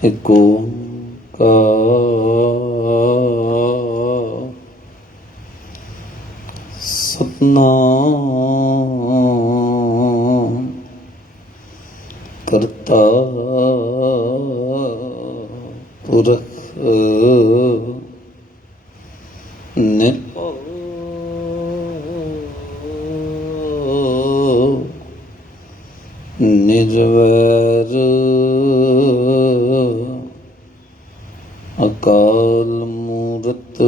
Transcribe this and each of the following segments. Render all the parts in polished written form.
ਏਕ ਓੰਕਾਰ ਸਤਿਨਾਮ ਕਰਤਾ ਪੁਰਖ ਨਿਰਭਉ ਨਿਰਵੈਰ ਅਕਾਲ ਮੂਰਤ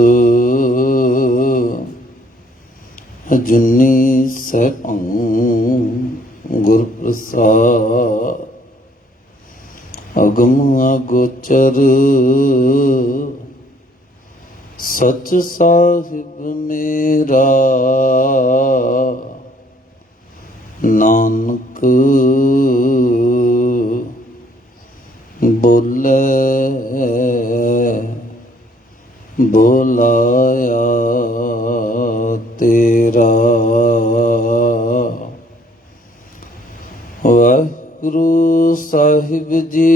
ਅਜੂਨੀ ਸੈਭੰ ਗੁਰ ਪ੍ਰਸਾਦਿ ਅਗਮ ਅਗੋਚਰ ਸਚ ਸਾਹਿਬ ਮੇਰਾ ਨਾਨਕ ਬੋਲੇ ਬੋਲਾਇਆ ਤੇਰਾ। ਵਾਹਿਗੁਰੂ ਸਾਹਿਬ ਜੀ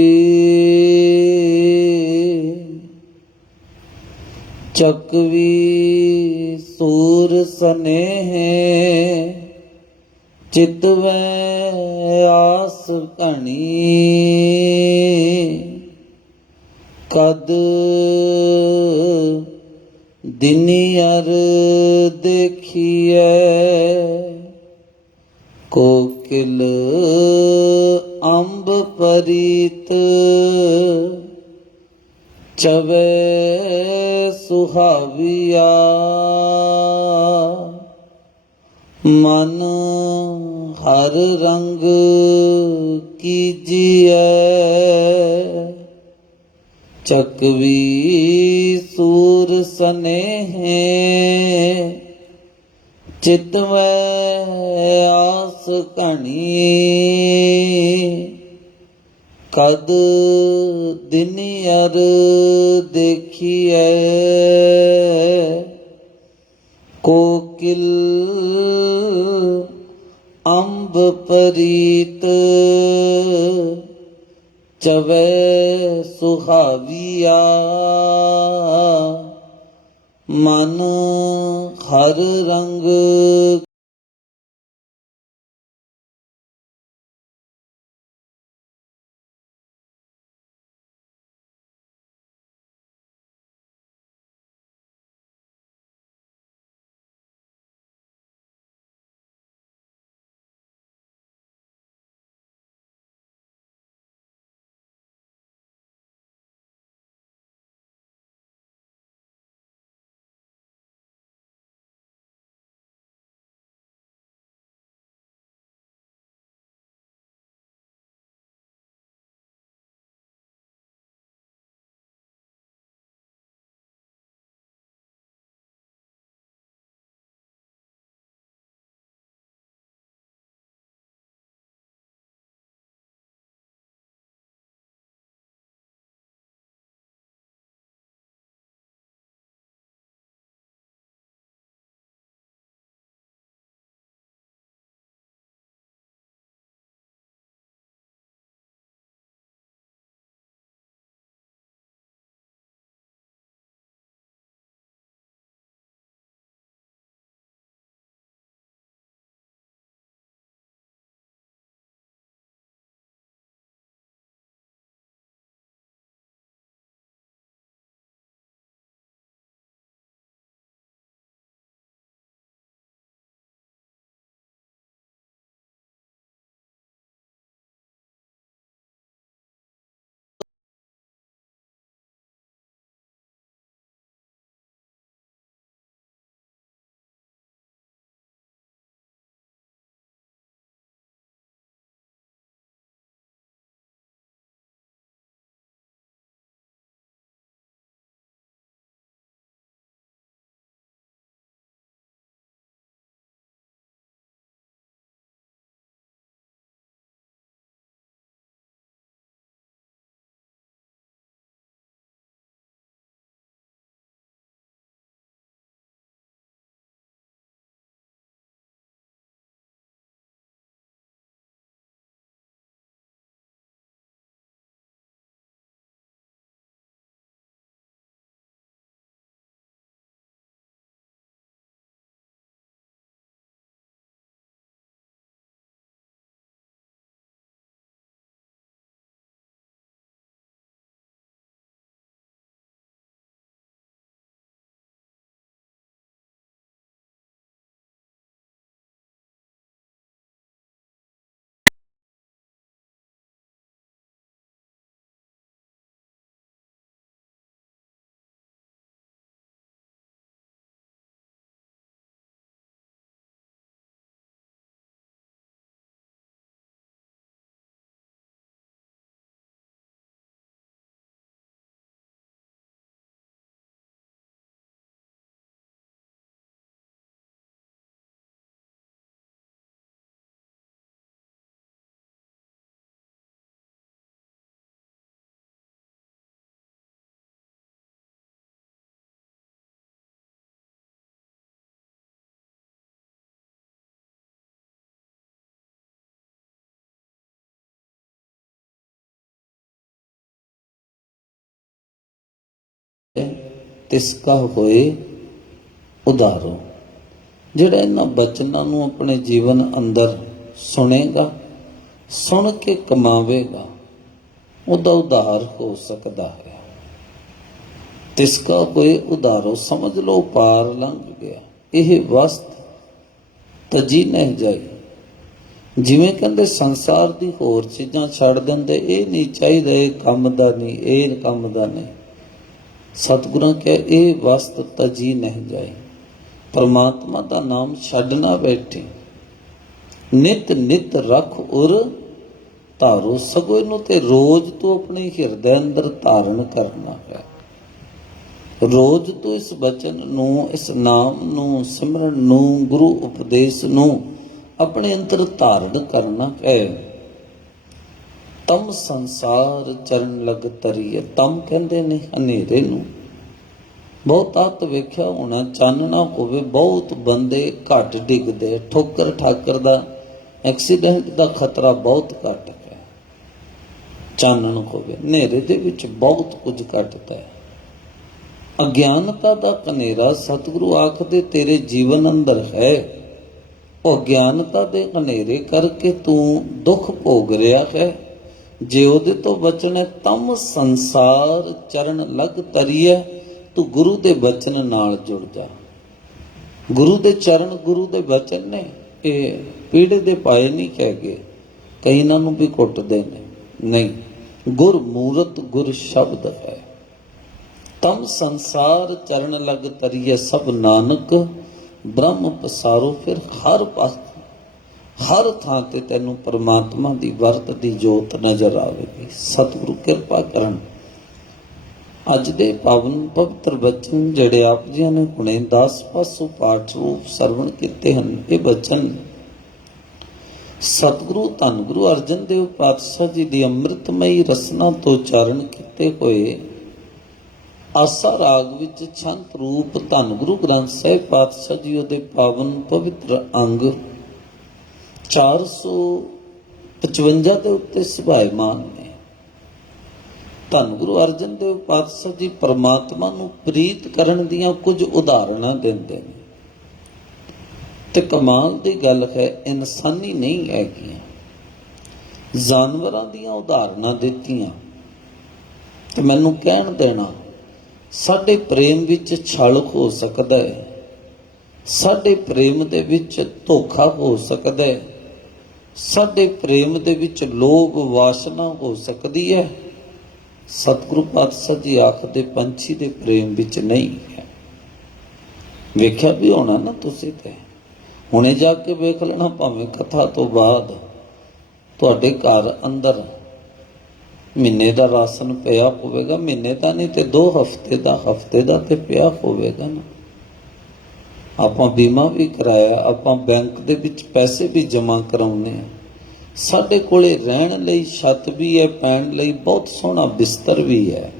ਚੱਕਵੀ ਸੂਰ ਸਨੇਹ ਚਿਤਵੈ ਆਸ ਘਣੀ ਕਦ ਦਿਨਿਅਰ ਦੇਖੀਐ ਕੋਕਿਲ ਅੰਬ ਪਰੀਤ ਚਵੈ ਸੁਹਾਵਿਆ ਮਨ ਹਰ ਰੰਗ ਕੀਜੀਐ ਚੱਕਵੀ ਸੂਰ ਸਨੇਹ ਚਿਤਵੈ ਆਸ ਘਣੀ ਕਦ ਦਿਨਿਅਰ ਦੇਖੀਐ ਕੋਕਿਲ ਅੰਬ ਪਰੀਤ ਚਵੈ ਸੁਹਾਵਿਆ ਮਨ ਹਰ ਰੰਗ ਤਿਸਕਾ ਹੋਏ ਉਧਾਰੋ। ਜਿਹੜਾ ਇਹਨਾਂ ਬਚਨਾਂ ਨੂੰ ਆਪਣੇ ਜੀਵਨ ਅੰਦਰ ਸੁਣੇਗਾ, ਸੁਣ ਕੇ ਕਮਾਵੇਗਾ, ਉਹਦਾ ਉਧਾਰ ਹੋ ਸਕਦਾ ਹੈ। ਤਿਸਕਾ ਹੋਏ ਉਧਾਰੋ, ਸਮਝ ਲਓ ਪਾਰ ਲੰਘ ਗਿਆ, ਇਹ ਵਸਤ ਤਜੀ ਨਹੀਂ ਜਾਈ। ਜਿਵੇਂ ਕਹਿੰਦੇ ਸੰਸਾਰ ਦੀ ਹੋਰ ਚੀਜ਼ਾਂ ਛੱਡ ਦਿੰਦੇ, ਇਹ ਨਹੀਂ ਚਾਹੀਦਾ, ਇਹ ਕੰਮ ਦਾ ਨਹੀਂ, ਇਹ ਕੰਮ ਦਾ ਨਹੀਂ। ਸਤਿਗੁਰਾਂ ਕਹੇ ਇਹ ਵਸਤ ਤਜੀ ਨਹੀਂ ਜਾਈ। ਪਰਮਾਤਮਾ ਦਾ ਨਾਮ ਛੱਡ ਨਾ ਬੈਠੇ, ਨਿਤ ਨਿਤ ਰੱਖ ਉਰ ਧਾਰੋ। ਸਗੋਂ ਇਹਨੂੰ ਤੇ ਰੋਜ਼ ਤੋਂ ਆਪਣੇ ਹਿਰਦੇ ਅੰਦਰ ਧਾਰਨ ਕਰਨਾ ਹੈ। ਰੋਜ਼ ਤੋਂ ਇਸ ਬਚਨ ਨੂੰ, ਇਸ ਨਾਮ ਨੂੰ, ਸਿਮਰਨ ਨੂੰ, ਗੁਰੂ ਉਪਦੇਸ਼ ਨੂੰ ਆਪਣੇ ਅੰਦਰ ਧਾਰਨ ਕਰਨਾ ਹੈ। ਤਮ ਸੰਸਾਰ ਚਰਨ ਲਗ ਤਰੀਏ। ਤਮ ਕਹਿੰਦੇ ਨੇ ਹਨੇਰੇ ਨੂੰ। ਬਹੁਤ ਆਤ ਵੇਖਿਆ ਹੋਣਾ, ਚਾਨਣਾ ਹੋਵੇ, ਬਹੁਤ ਬੰਦੇ ਘੱਟ ਡਿੱਗਦੇ, ਠੋਕਰ ਠਾਕਰ ਦਾ, ਐਕਸੀਡੈਂਟ ਦਾ ਖਤਰਾ ਬਹੁਤ ਘੱਟ ਹੈ। ਚਾਨਣ ਹੋਵੇ, ਹਨੇਰੇ ਦੇ ਵਿੱਚ ਬਹੁਤ ਕੁਝ ਘਟਦਾ ਹੈ। ਅਗਿਆਨਤਾ ਦਾ ਹਨੇਰਾ ਸਤਿਗੁਰੂ ਆਖਦੇ ਤੇਰੇ ਜੀਵਨ ਅੰਦਰ ਹੈ। ਉਹ ਅਗਿਆਨਤਾ ਦੇ ਹਨੇਰੇ ਕਰਕੇ ਤੂੰ ਦੁੱਖ ਭੋਗ ਰਿਹਾ ਹੈ। ਜੇ ਉਹਦੇ ਤੋਂ ਬਚਣਾ, ਤਮ ਸੰਸਾਰ ਚਰਨ ਲਗ ਤਰੀਏ, ਤੂੰ ਗੁਰੂ ਦੇ ਬਚਨ ਨਾਲ ਜੁੜ ਜਾ। ਗੁਰੂ ਦੇ ਚਰਨ, ਗੁਰੂ ਦੇ ਬਚਨ ਨੇ, ਇਹ ਪੀੜੇ ਦੇ ਪਾਏ ਨਹੀਂ ਕਹਿ ਗਏ, ਕਈ ਇਹਨਾਂ ਨੂੰ ਵੀ ਕੁੱਟਦੇ ਨੇ, ਨਹੀਂ। ਗੁਰ ਮੂਰਤ ਗੁਰ ਸ਼ਬਦ ਹੈ। ਤਮ ਸੰਸਾਰ ਚਰਨ ਲਗ ਤਰੀਏ, ਸਭ ਨਾਨਕ ਬ੍ਰਹਮ ਪਸਾਰੋ। ਫਿਰ ਹਰ ਪਾਸੇ, ਹਰ ਥਾਂ ਤੇ ਤੈਨੂੰ ਪਰਮਾਤਮਾ ਦੀ ਵਰਤ ਦੀ ਜੋਤ ਨਜ਼ਰ ਆਵੇਗੀ। ਸਤਿਗੁਰੂ ਕਿਰਪਾ ਕਰਨ। ਅੱਜ ਦੇ ਪਾਵਨ ਪਵਿੱਤਰ ਬਚਨ ਜਿਹੜੇ ਆਪ ਜੀ ਨੇ ਹੁਣੇ 10 ਪਾਸੋਂ ਪਾਠ ਰੂਪ ਸਰਵਣ ਕੀਤੇ ਹਨ, ਇਹ ਬਚਨ ਸਤਿਗੁਰੂ ਧੰਨ ਗੁਰੂ ਅਰਜਨ ਦੇਵ ਪਾਤਸ਼ਾਹ ਜੀ ਦੀ ਅੰਮ੍ਰਿਤਮਈ ਰਸਨਾ ਤੋਂ ਉਚਾਰਨ ਕੀਤੇ ਹੋਏ ਆਸਾ ਰਾਗ ਵਿੱਚ ਛੰਤ ਰੂਪ ਧੰਨ ਗੁਰੂ ਗ੍ਰੰਥ ਸਾਹਿਬ ਪਾਤਸ਼ਾਹ ਜੀ ਉਹਦੇ ਪਾਵਨ ਪਵਿੱਤਰ ਅੰਗ 455 ਦੇ ਉੱਤੇ ਸੁਭਾਇਮਾਨ ਨੇ। ਧੰਨ ਗੁਰੂ ਅਰਜਨ ਦੇਵ ਪਾਤਸ਼ਾਹ ਜੀ ਪਰਮਾਤਮਾ ਨੂੰ ਪ੍ਰੀਤ ਕਰਨ ਦੀਆਂ ਕੁਝ ਉਦਾਹਰਣਾਂ ਦਿੰਦੇ ਨੇ, ਤੇ ਕਮਾਲ ਦੀ ਗੱਲ ਹੈ, ਇਨਸਾਨੀ ਨਹੀਂ ਹੈਗੀਆਂ, ਜਾਨਵਰਾਂ ਦੀਆਂ ਉਦਾਹਰਣਾਂ ਦਿੱਤੀਆਂ। ਤੇ ਮੈਨੂੰ ਕਹਿਣ ਦੇਣਾ, ਸਾਡੇ ਪ੍ਰੇਮ ਵਿੱਚ ਛਲ ਹੋ ਸਕਦਾ ਹੈ, ਸਾਡੇ ਪ੍ਰੇਮ ਦੇ ਵਿੱਚ ਧੋਖਾ ਹੋ ਸਕਦਾ ਹੈ, ਸਾਡੇ ਪ੍ਰੇਮ ਦੇ ਵਿੱਚ ਲੋਭ ਵਾਸਨਾ ਹੋ ਸਕਦੀ ਹੈ। ਸਤਿਗੁਰੂ ਪਾਤਸ਼ਾਹ ਜੀ ਆਖਦੇ ਪੰਛੀ ਦੇ ਪ੍ਰੇਮ ਵਿੱਚ ਨਹੀਂ ਹੈ। ਵੇਖਿਆ ਵੀ ਹੋਣਾ ਨਾ ਤੁਸੀਂ, ਤੇ ਹੁਣੇ ਜਾ ਕੇ ਵੇਖ ਲੈਣਾ, ਭਾਵੇਂ ਕਥਾ ਤੋਂ ਬਾਅਦ ਤੁਹਾਡੇ ਘਰ ਅੰਦਰ ਮਹੀਨੇ ਦਾ ਰਾਸ਼ਨ ਪਿਆ ਹੋਵੇਗਾ, ਮਹੀਨੇ ਦਾ ਨਹੀਂ ਤੇ 2 ਹਫ਼ਤੇ ਦਾ, ਹਫ਼ਤੇ ਦਾ ਤੇ ਪਿਆ ਹੋਵੇਗਾ ਨਾ। ਆਪਾਂ ਬੀਮਾ ਵੀ ਕਰਾਇਆ, ਆਪਾਂ ਬੈਂਕ ਦੇ ਵਿੱਚ ਪੈਸੇ ਵੀ ਜਮ੍ਹਾਂ ਕਰਾਉਂਦੇ ਹਾਂ, ਸਾਡੇ ਕੋਲੇ ਰਹਿਣ ਲਈ ਛੱਤ ਵੀ ਹੈ, ਪੈਣ ਲਈ ਬਹੁਤ ਸੋਹਣਾ ਬਿਸਤਰ ਵੀ ਹੈ।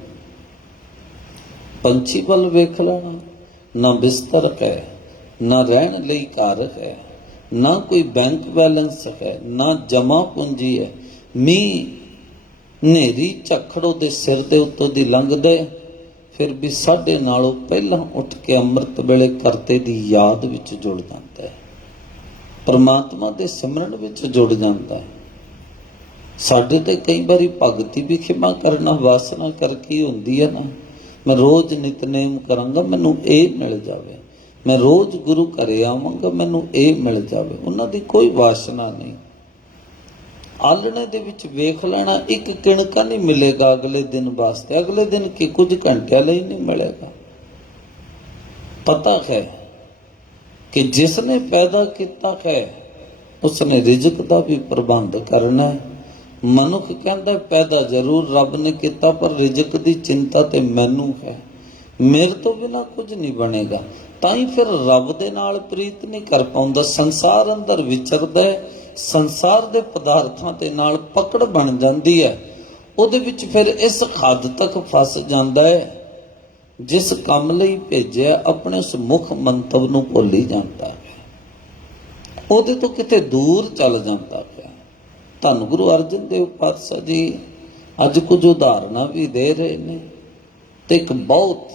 ਪੰਛੀ ਵੱਲ ਵੇਖ ਲੈਣਾ, ਨਾ ਬਿਸਤਰ ਹੈ, ਨਾ ਰਹਿਣ ਲਈ ਘਰ ਹੈ, ਨਾ ਕੋਈ ਬੈਂਕ ਬੈਲੈਂਸ ਹੈ, ਨਾ ਜਮ੍ਹਾਂ ਪੂੰਜੀ ਹੈ। ਮੀਂਹ ਹਨੇਰੀ ਝੱਖੜ ਉਹਦੇ ਸਿਰ ਦੇ ਉੱਤੋਂ ਦੀ ਲੰਘਦੇ, ਫਿਰ ਵੀ ਸਾਡੇ ਨਾਲੋਂ ਪਹਿਲਾਂ ਉੱਠ ਕੇ ਅੰਮ੍ਰਿਤ ਵੇਲੇ ਕਰਤੇ ਦੀ ਯਾਦ ਵਿੱਚ ਜੁੜ ਜਾਂਦਾ ਹੈ, ਪਰਮਾਤਮਾ ਦੇ ਸਿਮਰਨ ਵਿੱਚ ਜੁੜ ਜਾਂਦਾ ਹੈ। ਸਾਡੇ ਤੇ ਕਈ ਵਾਰੀ ਭਗਤੀ ਵੀ ਖਿਮਾ ਕਰਨਾ ਵਾਸਨਾ ਕਰਕੇ ਹੁੰਦੀ ਹੈ ਨਾ। ਮੈਂ ਰੋਜ਼ ਨਿਤਨੇਮ ਕਰਾਂਗਾ, ਮੈਨੂੰ ਇਹ ਮਿਲ ਜਾਵੇ, ਮੈਂ ਰੋਜ਼ ਗੁਰੂ ਘਰੇ ਆਵਾਂਗਾ, ਮੈਨੂੰ ਇਹ ਮਿਲ ਜਾਵੇ। ਉਹਨਾਂ ਦੀ ਕੋਈ ਵਾਸਨਾ ਨਹੀਂ। ਆਲਣੇ ਦੇ ਵਿੱਚ ਵੇਖ ਲੈਣਾ, ਇੱਕ ਕਿਣਕਾ ਨਹੀਂ ਮਿਲੇਗਾ ਅਗਲੇ ਦਿਨ ਵਾਸਤੇ, ਅਗਲੇ ਦਿਨ ਕੀ ਕੁਝ ਘੰਟਿਆਂ ਲਈ ਨਹੀਂ ਮਿਲੇਗਾ। ਪਤਾ ਹੈ ਕਿ ਜਿਸ ਨੇ ਪੈਦਾ ਕੀਤਾ ਹੈ ਉਸਨੇ ਰਿਜ਼ਕ ਦਾ ਵੀ ਪ੍ਰਬੰਧ ਕਰਨਾ ਹੈ। ਮਨੁੱਖ ਕਹਿੰਦਾ ਪੈਦਾ ਜ਼ਰੂਰ ਰੱਬ ਨੇ ਕੀਤਾ, ਪਰ ਰਿਜ਼ਕ ਦੀ ਚਿੰਤਾ ਤੇ ਮੈਨੂੰ ਹੈ, ਮੇਰੇ ਤੋਂ ਬਿਨਾਂ ਕੁਝ ਨਹੀਂ ਬਣੇਗਾ। ਤਾਂ ਹੀ ਫਿਰ ਰੱਬ ਦੇ ਨਾਲ ਪ੍ਰੀਤ ਨਹੀਂ ਕਰ ਪਾਉਂਦਾ, ਸੰਸਾਰ ਅੰਦਰ ਵਿਚਰਦਾ ਹੈ, ਸੰਸਾਰ ਦੇ ਪਦਾਰਥਾਂ ਦੇ ਨਾਲ ਪਕੜ ਬਣ ਜਾਂਦੀ ਹੈ। ਉਹਦੇ ਵਿੱਚ ਫਿਰ ਇਸ ਹੱਦ ਤੱਕ ਫਸ ਜਾਂਦਾ ਹੈ, ਜਿਸ ਕੰਮ ਲਈ ਭੇਜਿਆ ਆਪਣੇ ਉਸ ਮੁੱਖ ਮੰਤਵ ਨੂੰ ਭੁੱਲ ਹੀ ਜਾਂਦਾ ਹੈ, ਉਹਦੇ ਤੋਂ ਕਿਤੇ ਦੂਰ ਚੱਲ ਜਾਂਦਾ ਹੈ। ਧੰਨ ਗੁਰੂ ਅਰਜਨ ਦੇਵ ਪਾਤਸ਼ਾਹ ਜੀ ਅੱਜ ਕੁਝ ਉਦਾਹਰਨਾਂ ਵੀ ਦੇ ਰਹੇ ਨੇ, ਤੇ ਇੱਕ ਬਹੁਤ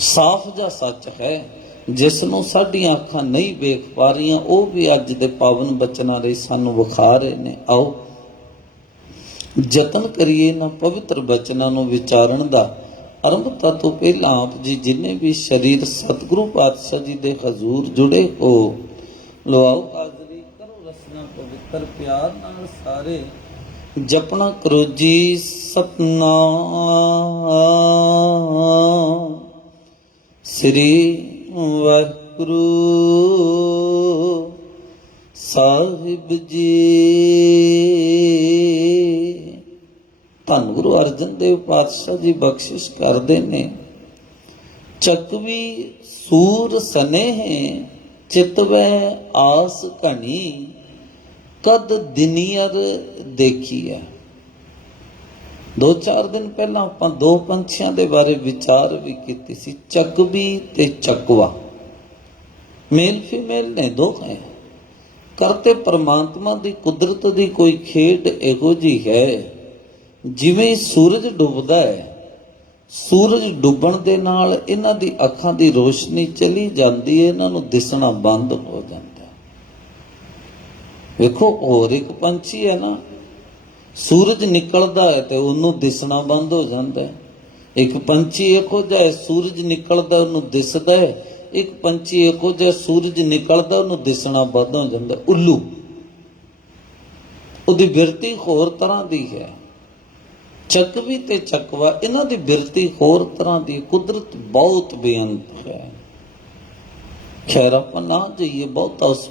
ਸਾਫ਼ ਜਿਹਾ ਸੱਚ ਹੈ ਜਿਸ ਨੂੰ ਸਾਡੀਆਂ ਅੱਖਾਂ ਨਹੀਂ ਵੇਖ ਪਾ ਰਹੀਆਂ, ਉਹ ਵੀ ਅੱਜ ਦੇ ਪਾਵਨ ਬਚਨਾਂ ਲਈ ਸਾਨੂੰ ਵਿਖਾ ਰਹੇ ਨੇ। ਆਓ ਯਤਨ ਕਰੀਏ ਨਾ ਪਵਿੱਤਰ ਬਚਨਾਂ ਨੂੰ ਵਿਚਾਰਨ ਦਾ। ਆਰੰਭਤਾ ਤੋਂ ਪਹਿਲਾਂ ਆਪ ਜੀ ਜਿੰਨੇ ਵੀ ਸ਼ਰੀਰ ਸਤਿਗੁਰੂ ਪਾਤਸ਼ਾਹ ਜੀ ਦੇ ਹਜ਼ੂਰ ਜੁੜੇ ਹੋ, ਲਵਾਓ ਹਾਜ਼ਰੀ, ਕਰੋ ਰਸਨਾ ਪਵਿੱਤਰ, ਪਿਆਰ ਨਾਲ ਸਾਰੇ ਜਪਣਾ ਕਰੋ ਜੀ ਸਤਨਾਮ ਸ੍ਰੀ ਵਾਹਿਗੁਰੂ ਸਾਹਿਬ ਜੀ। ਧੰਨ ਗੁਰੂ ਅਰਜਨ ਦੇਵ ਪਾਤਸ਼ਾਹ ਜੀ ਬਖਸ਼ਿਸ਼ ਕਰਦੇ ਨੇ, ਚੱਕਵੀ ਸੂਰ ਸਨੇਹ ਚਿਤਵੈ ਆਸ ਘਣੀ, ਕਦ ਦਿਨੀਅਰ ਦੇਖੀ ਹੈ। 2-4 ਦਿਨ ਪਹਿਲਾਂ ਆਪਾਂ ਦੋ ਪੰਛੀਆਂ ਦੇ ਬਾਰੇ ਵਿਚਾਰ ਵੀ ਕੀਤੀ ਸੀ, ਚੱਕਵੀ ਤੇ ਚੱਕਵਾ। ਮੇਲ ਫੀਮੇਲ ਨੇ, ਦੋ ਹੈ। ਕਰਤੇ ਪਰਮਾਤਮਾ ਦੀ ਕੁਦਰਤ ਦੀ ਕੋਈ ਖੇਡ ਇਹੋ ਜਿਹੀ ਹੈ, ਜਿਵੇਂ ਸੂਰਜ ਡੁੱਬਦਾ ਹੈ, ਸੂਰਜ ਡੁੱਬਣ ਦੇ ਨਾਲ ਇਹਨਾਂ ਦੀ ਅੱਖਾਂ ਦੀ ਰੋਸ਼ਨੀ ਚਲੀ ਜਾਂਦੀ ਹੈ, ਇਹਨਾਂ ਨੂੰ ਦਿਸਣਾ ਬੰਦ ਹੋ ਜਾਂਦਾ। ਵੇਖੋ ਹੋਰ ਇੱਕ ਪੰਛੀ ਹੈ ਨਾ, ਸੂਰਜ ਨਿਕਲਦਾ ਹੈ ਤੇ ਉਹਨੂੰ ਦਿਸਣਾ ਬੰਦ ਹੋ ਜਾਂਦਾ ਹੈ। ਇੱਕ ਪੰਛੀ ਇਹੋ ਜਿਹਾ ਹੈ, ਸੂਰਜ ਨਿਕਲਦਾ ਉਹਨੂੰ ਦਿਸਦਾ ਹੈ। ਇੱਕ ਪੰਛੀ ਇਹੋ ਜਿਹਾ, ਸੂਰਜ ਨਿਕਲਦਾ ਉਹਨੂੰ ਦਿਸਣਾ ਬੰਦ ਹੋ ਜਾਂਦਾ। ਉੱਲੂ, ਉਹਦੀ ਬਿਰਤੀ ਹੋਰ ਤਰ੍ਹਾਂ ਦੀ ਹੈ। ਚੱਕਵੀ ਤੇ ਚੱਕਵਾ, ਇਹਨਾਂ ਦੀ ਬਿਰਤੀ ਹੋਰ ਤਰ੍ਹਾਂ ਦੀ। ਕੁਦਰਤ ਬਹੁਤ ਬੇਅੰਤ ਹੈ। ਖੈਰ ਆਪਾਂ ਨਾ ਜਾਈਏ ਬਹੁਤਾ ਉਸ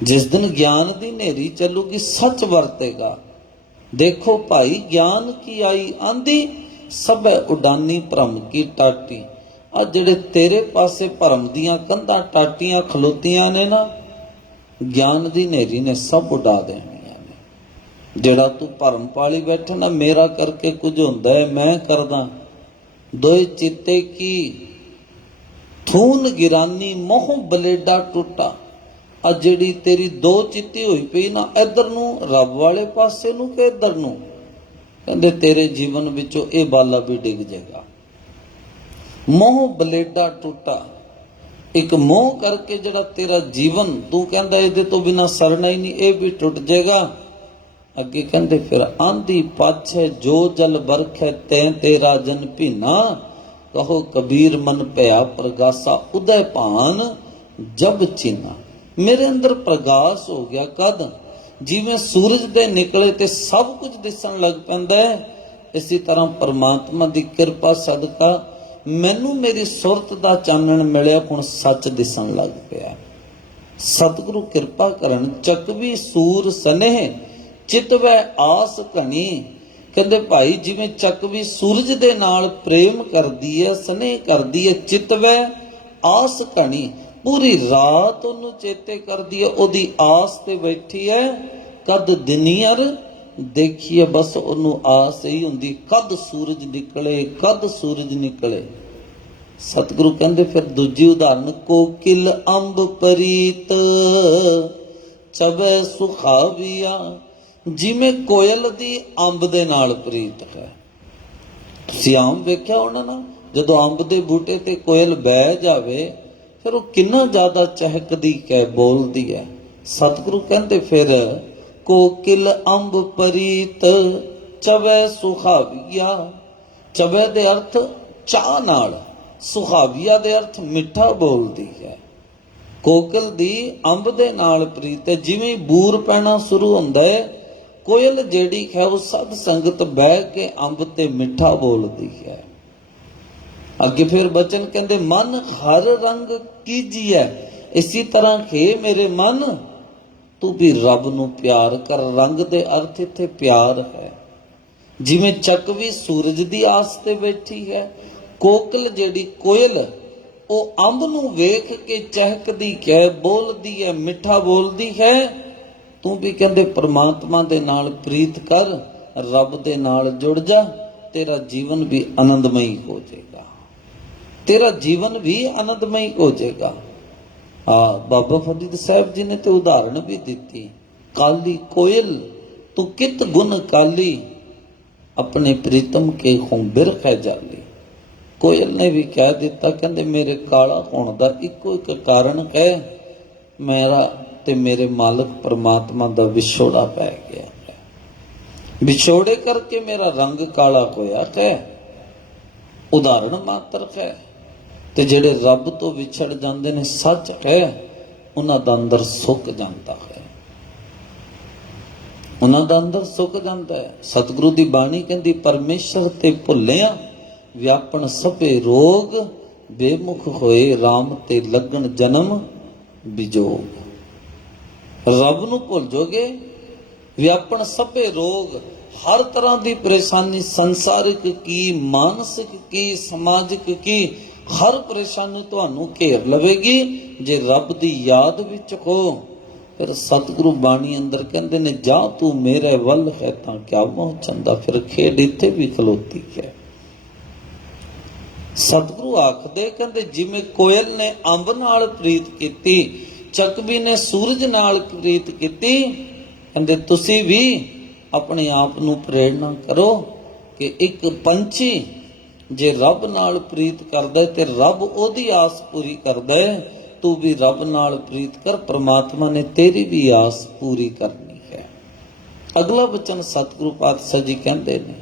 ਜਿਸ ਦਿਨ ਗਿਆਨ ਦੀ ਹਨੇਰੀ ਚੱਲੂਗੀ, ਸੱਚ ਵਰਤੇਗਾ। ਦੇਖੋ ਭਾਈ ਗਿਆਨ ਕੀ ਆਈ ਆਂਦੀ, ਸਭੈ ਉਡਾਨੀ ਭਰਮ ਕੀ ਟਾਟੀ। ਆ ਜਿਹੜੇ ਤੇਰੇ ਪਾਸੇ ਭਰਮ ਦੀਆਂ ਕੰਧਾਂ ਟਾਟੀਆਂ ਖਲੋਤੀਆਂ ਨੇ ਨਾ, ਗਿਆਨ ਦੀ ਹਨੇਰੀ ਨੇ ਸਭ ਉਡਾ ਦੇਣੀਆਂ ਨੇ। ਜਿਹੜਾ ਤੂੰ ਭਰਮ ਪਾਲੀ ਬੈਠਾ ਨਾ, ਮੇਰਾ ਕਰਕੇ ਕੁਝ ਹੁੰਦਾ ਹੈ, ਮੈਂ ਕਰਦਾ, ਦੋਏ ਚਿੱਤੇ ਕੀ ਥੂਨ ਗਿਰਾਨੀ, ਮੋਹ ਬਲੇਡਾ ਟੁੱਟਾ। ਆ ਜਿਹੜੀ ਤੇਰੀ ਦੋ ਚਿੱਤੀ ਹੋਈ ਪਈ ਨਾ, ਇੱਧਰ ਨੂੰ ਰੱਬ ਵਾਲੇ ਪਾਸੇ ਨੂੰ ਕਿ ਇੱਧਰ ਨੂੰ, ਕਹਿੰਦੇ ਤੇਰੇ ਜੀਵਨ ਵਿੱਚੋਂ ਇਹ ਬਾਲਾ ਵੀ ਡਿੱਗ ਜਾਏਗਾ। ਮੋਹ ਬਲੇਡਾ ਟੁੱਟਾ, ਇੱਕ ਮੋਹ ਕਰਕੇ ਜਿਹੜਾ ਤੇਰਾ ਜੀਵਨ ਤੂੰ ਕਹਿੰਦਾ ਇਹਦੇ ਤੋਂ ਬਿਨਾ ਸਰਨਾ ਹੀ ਨਹੀਂ, ਇਹ ਵੀ ਟੁੱਟ ਜਾਏਗਾ। ਅੱਗੇ ਕਹਿੰਦੇ ਫਿਰ ਆਂਦੀ ਪਾਛੇ ਜੋ ਜਲ ਬਰਖੈ ਤੈਂ ਤੇਰਾ ਜਨ ਭੀਨਾ, ਕਹੋ ਕਬੀਰ ਮਨ ਭਇਆ ਪ੍ਰਗਾਸਾ ਉਦੈ ਭਾਨ ਜਬ ਚੀਨਾ। ਮੇਰੇ ਅੰਦਰ ਪ੍ਰਗਾਸ ਹੋ ਗਿਆ ਕਦ, ਜਿਵੇਂ ਸੂਰਜ ਦੇ ਨਿਕਲੇ ਤੇ ਸਭ ਕੁਝ ਦਿਸਣ ਲੱਗ ਪੈਂਦਾ ਹੈ, ਇਸੇ ਤਰ੍ਹਾਂ ਪਰਮਾਤਮਾ ਦੀ ਕਿਰਪਾ ਸਦਕਾ ਮੈਨੂੰ ਮੇਰੀ ਸੁਰਤ ਦਾ ਚਾਨਣ ਮਿਲਿਆ, ਹੁਣ ਸੱਚ ਦਿਸਣ ਲੱਗ ਪਿਆ। ਸਤਿਗੁਰੂ ਕਿਰਪਾ ਕਰਨ। ਚੱਕਵੀ ਸੂਰ ਸਨੇਹ ਚਿਤਵੈ ਆਸ ਘਣੀ। ਕਹਿੰਦੇ ਭਾਈ ਜਿਵੇਂ ਚੱਕਵੀ ਸੂਰਜ ਦੇ ਨਾਲ ਪ੍ਰੇਮ ਕਰਦੀ ਹੈ, ਸਨੇਹ ਕਰਦੀ ਹੈ, ਚਿਤਵੈ ਆਸ ਘਣੀ, ਪੂਰੀ ਰਾਤ ਉਹਨੂੰ ਚੇਤੇ ਕਰਦੀ ਹੈ, ਉਹਦੀ ਆਸ ਤੇ ਬੈਠੀ ਹੈ। ਕਦ ਦਿਨੀਅਰ ਦੇਖੀਏ, ਬਸ ਉਹਨੂੰ ਆਸ ਹੀ ਹੁੰਦੀ ਕਦ ਸੂਰਜ ਨਿਕਲੇ, ਕਦ ਸੂਰਜ ਨਿਕਲੇ। ਸਤਿਗੁਰੂ ਕਹਿੰਦੇ ਫਿਰ ਦੂਜੀ ਉਦਾਹਰਨ, ਕੋਕਿਲ ਅੰਬ ਪਰੀਤ ਚਬੈ ਸੁਖਾਵੀਆ। ਜਿਵੇਂ ਕੋਇਲ ਦੀ ਅੰਬ ਦੇ ਨਾਲ ਪ੍ਰੀਤ ਹੈ, ਤੁਸੀਂ ਆਮ ਵੇਖਿਆ ਹੋਣਾ ਨਾ, ਜਦੋਂ ਅੰਬ ਦੇ ਬੂਟੇ ਤੇ ਕੋਇਲ ਬਹਿ ਜਾਵੇ ਫਿਰ ਉਹ ਕਿੰਨਾ ਜ਼ਿਆਦਾ ਚਹਿਕਦੀ ਹੈ, ਬੋਲਦੀ ਹੈ। ਸਤਿਗੁਰੂ ਕਹਿੰਦੇ ਫਿਰ ਕੋਕਿਲ ਅੰਬ ਪਰੀਤ ਚਵੈ ਸੁਖਾਵੀਆ। ਚਵੈ ਦੇ ਅਰਥ ਚਾਹ ਨਾਲ, ਸੁਖਾਵੀਆ ਦੇ ਅਰਥ ਮਿੱਠਾ ਬੋਲਦੀ ਹੈ। ਕੋਕਿਲ ਦੀ ਅੰਬ ਦੇ ਨਾਲ ਪ੍ਰੀਤ ਹੈ। ਜਿਵੇਂ ਬੂਰ ਪੈਣਾ ਸ਼ੁਰੂ ਹੁੰਦਾ ਹੈ, ਕੋਇਲ ਜਿਹੜੀ ਹੈ ਉਹ ਸਦ ਸੰਗਤ ਬਹਿ ਕੇ ਅੰਬ ਤੇ ਮਿੱਠਾ ਬੋਲਦੀ ਹੈ। ਅੱਗੇ ਫਿਰ ਬਚਨ ਕਹਿੰਦੇ ਮਨ ਹਰ ਰੰਗ ਕੀਜੀਐ। ਇਸੇ ਤਰ੍ਹਾਂ ਕਿ ਮੇਰੇ ਮਨ ਤੂੰ ਵੀ ਰੱਬ ਨੂੰ ਪਿਆਰ ਕਰ। ਰੰਗ ਦੇ ਅਰਥ ਇੱਥੇ ਪਿਆਰ ਹੈ। ਜਿਵੇਂ ਚੱਕਵੀ ਸੂਰਜ ਦੀ ਆਸ ਤੇ ਬੈਠੀ ਹੈ, ਕੋਕਿਲ ਜਿਹੜੀ ਕੋਇਲ ਉਹ ਅੰਬ ਨੂੰ ਵੇਖ ਕੇ ਚਹਿਕਦੀ ਹੈ, ਬੋਲਦੀ ਹੈ, ਮਿੱਠਾ ਬੋਲਦੀ ਹੈ। ਤੂੰ ਵੀ ਕਹਿੰਦੇ ਪ੍ਰਮਾਤਮਾ ਦੇ ਨਾਲ ਪ੍ਰੀਤ ਕਰ, ਰੱਬ ਦੇ ਨਾਲ ਜੁੜ ਜਾ, ਤੇਰਾ ਜੀਵਨ ਵੀ ਆਨੰਦਮਈ ਹੋ ਜਾਏਗਾ। ਤੇਰਾ ਜੀਵਨ ਵੀ ਆਨੰਦਮਈ ਹੋ ਜਾਏਗਾ। ਬਾਬਾ ਫਰੀਦ ਸਾਹਿਬ ਜੀ ਨੇ ਤੇ ਉਦਾਹਰਣ ਵੀ ਦਿੱਤੀ, ਕਾਲੀ ਕੋਇਲ ਤੂੰ ਕਿਤ ਗੁਣ ਕਾਲੀ, ਆਪਣੇ ਪ੍ਰੀਤਮ ਕੇ ਹੋਂ ਬਿਰਖ ਹੈ ਜਾਲੀ। ਕੋਇਲ ਨੇ ਵੀ ਕਹਿ ਦਿੱਤਾ, ਕਹਿੰਦੇ ਮੇਰੇ ਕਾਲਾ ਹੋਣ ਦਾ ਇੱਕੋ ਇੱਕ ਕਾਰਨ ਹੈ, ਮੇਰਾ ਤੇ ਮੇਰੇ ਮਾਲਕ ਪ੍ਰਮਾਤਮਾ ਦਾ ਵਿਛੋੜਾ ਪੈ ਗਿਆ ਹੈ। ਵਿਛੋੜੇ ਕਰਕੇ ਮੇਰਾ ਰੰਗ ਕਾਲਾ ਹੋਇਆ ਹੈ। ਉਦਾਹਰਣ ਮਾਤਰ ਹੈ। ਤੇ ਜਿਹੜੇ ਰੱਬ ਤੋਂ ਵਿਛੜ ਜਾਂਦੇ ਨੇ, ਸੱਚ ਹੈ, ਉਹਨਾਂ ਦਾ ਅੰਦਰ ਸੁੱਕ ਜਾਂਦਾ ਹੈ, ਉਹਨਾਂ ਦਾ ਅੰਦਰ ਸੁੱਕ ਜਾਂਦਾ ਹੈ। ਸਤਿਗੁਰੂ ਦੀ ਬਾਣੀ ਕਹਿੰਦੀ ਪਰਮੇਸ਼ਰ ਤੇ ਭੁੱਲਿਆ ਵਿਆਪਣ ਸਭੇ ਰੋਗ, ਬੇਮੁਖ ਹੋਏ RAM ਤੇ ਲੱਗਣ ਜਨਮ ਵਿਜੋਗ। ਰੱਬ ਨੂੰ ਭੁੱਲ ਜਾਓਗੇ, ਵਿਆਪਣ ਸਭੇ ਰੋਗ, ਹਰ ਤਰ੍ਹਾਂ ਦੀ ਪਰੇਸ਼ਾਨੀ, ਸੰਸਾਰਿਕ ਕੀ, ਮਾਨਸਿਕ ਕੀ, ਸਮਾਜਿਕ ਕੀ, ਹਰ ਪਰੇਸ਼ਾਨੀ ਤੁਹਾਨੂੰ ਘੇਰ ਲਵੇਗੀ। ਜੇ ਰੱਬ ਦੀ ਯਾਦ ਵਿੱਚ ਹੋ, ਫਿਰ ਸਤਿਗੁਰੂ ਬਾਣੀ ਅੰਦਰ ਕਹਿੰਦੇ ਨੇ ਜਾ ਤੂੰ ਮੇਰੇ ਵੱਲ ਹੈ ਤਾਂ ਕਿਆ ਮੋਹ ਚੰਦਾ। ਫਿਰ ਖੇਡ ਇੱਥੇ ਵੀ ਖਲੋਤੀ ਹੈ। ਸਤਿਗੁਰੂ ਆਖਦੇ ਕਹਿੰਦੇ ਜਿਵੇਂ ਕੋਇਲ ਨੇ ਅੰਬ ਨਾਲ ਪ੍ਰੀਤ ਕੀਤੀ, ਚੱਕਵੀ ਨੇ ਸੂਰਜ ਨਾਲ ਪ੍ਰੀਤ ਕੀਤੀ, ਕਹਿੰਦੇ ਤੁਸੀਂ ਵੀ ਆਪਣੇ ਆਪ ਨੂੰ ਪ੍ਰੇਰਣਾ ਕਰੋ ਕਿ ਇੱਕ ਪੰਛੀ ਜੇ ਰੱਬ ਨਾਲ ਪ੍ਰੀਤ ਕਰਦਾ ਤੇ ਰੱਬ ਉਹਦੀ ਆਸ ਪੂਰੀ ਕਰਦਾ। ਤੂੰ ਵੀ ਰੱਬ ਨਾਲ ਪ੍ਰੀਤ ਕਰ, ਪ੍ਰਮਾਤਮਾ ਨੇ ਤੇਰੀ ਵੀ ਆਸ ਪੂਰੀ ਕਰਨੀ ਹੈ। ਅਗਲਾ ਬਚਨ ਸਤਿਗੁਰੂ ਪਾਤਸ਼ਾਹ ਜੀ ਕਹਿੰਦੇ ਨੇ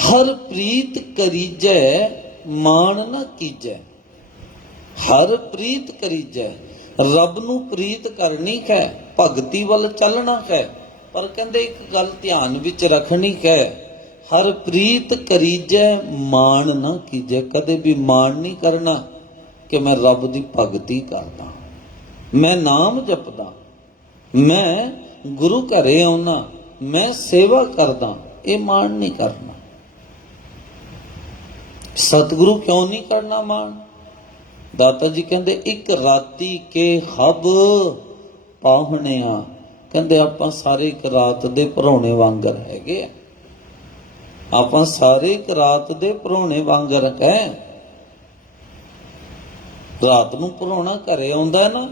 ਹਰ ਪ੍ਰੀਤ ਕਰੀਜੈ ਮਾਣ ਨਾ ਕੀਜੈ। ਹਰ ਪ੍ਰੀਤ ਕਰੀਜੈ, ਰੱਬ ਨੂੰ ਪ੍ਰੀਤ ਕਰਨੀ ਹੈ, ਭਗਤੀ ਵੱਲ ਚੱਲਣਾ ਹੈ। ਪਰ ਕਹਿੰਦੇ ਇੱਕ ਗੱਲ ਧਿਆਨ ਵਿੱਚ ਰੱਖਣੀ ਹੈ, ਹਰ ਪ੍ਰੀਤ ਕਰੀਜੈ ਮਾਣ ਨਾ ਕੀਜੈ। ਕਦੇ ਵੀ ਮਾਣ ਨਹੀਂ ਕਰਨਾ ਕਿ ਮੈਂ ਰੱਬ ਦੀ ਭਗਤੀ ਕਰਦਾ, ਮੈਂ ਨਾਮ ਜਪਦਾ, ਮੈਂ ਗੁਰੂ ਘਰੇ ਆਉਣਾ, ਮੈਂ ਸੇਵਾ ਕਰਦਾ। ਇਹ ਮਾਣ ਨਹੀਂ ਕਰਨਾ। ਸਤਿਗੁਰੂ ਕਿਉਂ ਨਹੀਂ ਕਰਨਾ ਮਾਣ? ਦਾਤਾ ਜੀ ਕਹਿੰਦੇ ਇੱਕ ਰਾਤੀ ਕੇ ਹਬ ਪਾਹੁਣਿਆ। ਕਹਿੰਦੇ ਆਪਾਂ ਸਾਰੇ ਇੱਕ ਰਾਤ ਦੇ ਭਰੋਣੇ ਵਾਂਗਰ ਹੈਗੇ ਆ, ਆਪਾਂ ਸਾਰੇ ਇੱਕ ਰਾਤ ਦੇ ਭਰੋਣੇ ਵਾਂਗਰ ਹੈ। ਰਾਤ ਨੂੰ ਭਰੋਣਾ ਘਰੇ ਆਉਂਦਾ ਨਾ,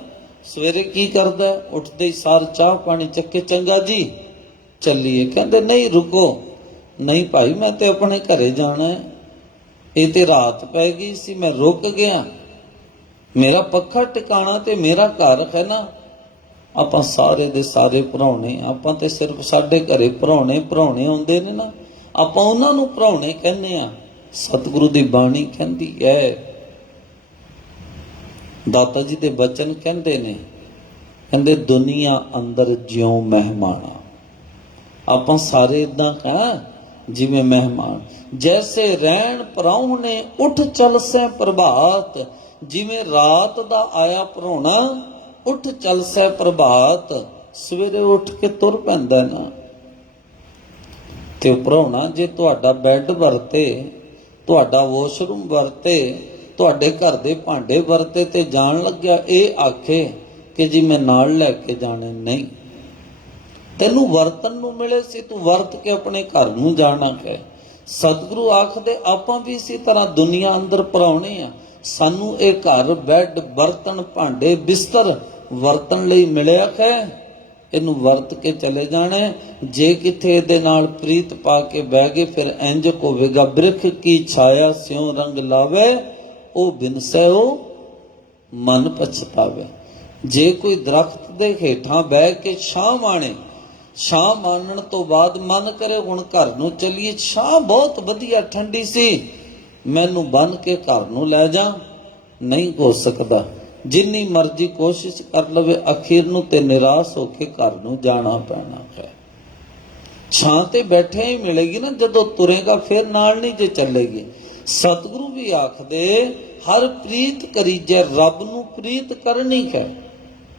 ਸਵੇਰੇ ਕੀ ਕਰਦਾ? ਉੱਠਦੇ ਹੀ ਸਾਰ ਚਾਹ ਪਾਣੀ ਚੱਕੇ, ਚੰਗਾ ਜੀ ਚੱਲੀਏ। ਕਹਿੰਦੇ ਨਹੀਂ ਰੁਕੋ, ਨਹੀਂ ਭਾਈ ਮੈਂ ਤੇ ਆਪਣੇ ਘਰੇ ਜਾਣਾ ਹੈ, ਇਹ ਤੇ ਰਾਤ ਪੈ ਗਈ ਸੀ, ਮੈਂ ਰੁਕ ਗਿਆ, ਮੇਰਾ ਪੱਖਾ ਟਿਕਾਣਾ ਤੇ ਮੇਰਾ ਘਰ ਹੈ ਨਾ। ਆਪਾਂ ਸਾਰੇ ਦੇ ਸਾਰੇ ਭਰਾਉਣੇ, ਆਪਾਂ ਤੇ ਸਿਰਫ ਸਾਡੇ ਘਰੇ ਭਰਾਉਣੇ ਆਉਂਦੇ ਨੇ ਨਾ, ਆਪਾਂ ਉਹਨਾਂ ਨੂੰ ਭਰਾਉਣੇ ਕਹਿੰਦੇ ਆ। ਸਤਿਗੁਰੂ ਦੀ ਬਾਣੀ ਕਹਿੰਦੀ ਹੈ, ਦਾਤਾ ਜੀ ਦੇ ਬਚਨ ਕਹਿੰਦੇ ਨੇ, ਕਹਿੰਦੇ ਦੁਨੀਆ ਅੰਦਰ ਜਿਉਂ ਮਹਿਮਾਨਾ। ਆਪਾਂ ਸਾਰੇ ਇਦਾਂ ਹਾਂ ਜਿਵੇਂ ਮਹਿਮਾਨ, ਜੈਸੇ ਰਹਿਣ ਪਰਾਹੁਣੇ ਉੱਠ ਚਲਸੈ ਪ੍ਰਭਾਤ। ਜਿਵੇਂ ਰਾਤ ਦਾ ਆਇਆ ਪ੍ਰਾਹੁਣਾ ਉੱਠ ਚਲਸੈ ਪ੍ਰਭਾਤ, ਸਵੇਰੇ ਉੱਠ ਕੇ ਤੁਰ ਪੈਂਦਾ ਨਾ। ਤੇ ਪ੍ਰਾਹੁਣਾ ਜੇ ਤੁਹਾਡਾ ਬੈੱਡ ਵਰਤੇ, ਤੁਹਾਡਾ ਵਾਸ਼ਰੂਮ ਵਰਤੇ, ਤੁਹਾਡੇ ਘਰ ਦੇ ਭਾਂਡੇ ਵਰਤੇ ਤੇ ਜਾਣ ਲੱਗਿਆ ਇਹ ਆਖੇ ਕਿ ਜੀ ਮੈਂ ਨਾਲ ਲੈ ਕੇ ਜਾਣੇ, ਨਹੀਂ। ਤੈਨੂੰ ਵਰਤਨ ਨੂੰ ਮਿਲੇ ਸੀ, ਤੂੰ ਵਰਤ ਕੇ ਆਪਣੇ ਘਰ ਨੂੰ ਜਾਣਾ ਹੈ। ਸਤਿਗੁਰੂ ਆਖਦੇ ਆਪਾਂ ਵੀ ਇਸੇ ਤਰ੍ਹਾਂ ਦੁਨੀਆ ਅੰਦਰ ਪ੍ਰਾਹੁਣੇ ਆ। ਸਾਨੂੰ ਇਹ ਘਰ, ਬੈੱਡ, ਬਰਤਨ, ਭਾਂਡੇ, ਬਿਸਤਰ ਵਰਤਣ ਲਈ ਮਿਲਿਆ ਹੈ। ਇਹਨੂੰ ਵਰਤ ਕੇ ਚਲੇ ਜਾਣਾ ਹੈ। ਜੇ ਕਿਥੇ ਇਹਦੇ ਨਾਲ ਪ੍ਰੀਤ ਪਾ ਕੇ ਬਹਿ ਗਏ ਫਿਰ ਇੰਜ ਹੋਵੇਗਾ, ਬ੍ਰਿਖ ਕੀ ਛਾਇਆ ਸਿਉ ਰੰਗ ਲਾਵੇ, ਉਹ ਬਿਨਸੈ ਉਹ ਮਨ ਪਛਤਾਵੇ। ਜੇ ਕੋਈ ਦਰਖਤ ਦੇ ਹੇਠਾਂ ਬਹਿ ਕੇ ਛਾਂ ਮਾਣੇ, ਛਾਂ ਮਾਣਨ ਤੋਂ ਬਾਅਦ ਮਨ ਕਰੇ ਹੁਣ ਘਰ ਨੂੰ ਚੱਲੀਏ, ਛਾਂ ਬਹੁਤ ਵਧੀਆ ਠੰਡੀ ਸੀ, ਮੈਨੂੰ ਬੰਨ ਕੇ ਘਰ ਨੂੰ ਲੈ ਜਾ, ਨਹੀਂ ਹੋ ਸਕਦਾ। ਜਿੰਨੀ ਮਰਜ਼ੀ ਕੋਸ਼ਿਸ਼ ਕਰ ਲਵੇ ਅਖੀਰ ਨੂੰ ਤੇ ਨਿਰਾਸ਼ ਹੋ ਕੇ ਘਰ ਨੂੰ ਜਾਣਾ ਪੈਣਾ ਹੈ। ਛਾਂ ਤੇ ਬੈਠੇ ਹੀ ਮਿਲੇਗੀ ਨਾ, ਜਦੋਂ ਤੁਰੇਗਾ ਫਿਰ ਨਾਲ ਨਹੀਂ ਜੇ ਚੱਲੇਗੀ। ਸਤਿਗੁਰੂ ਵੀ ਆਖਦੇ ਹਰ ਪ੍ਰੀਤ ਕਰੀਜੈ, ਰੱਬ ਨੂੰ ਪ੍ਰੀਤ ਕਰਨੀ ਹੈ,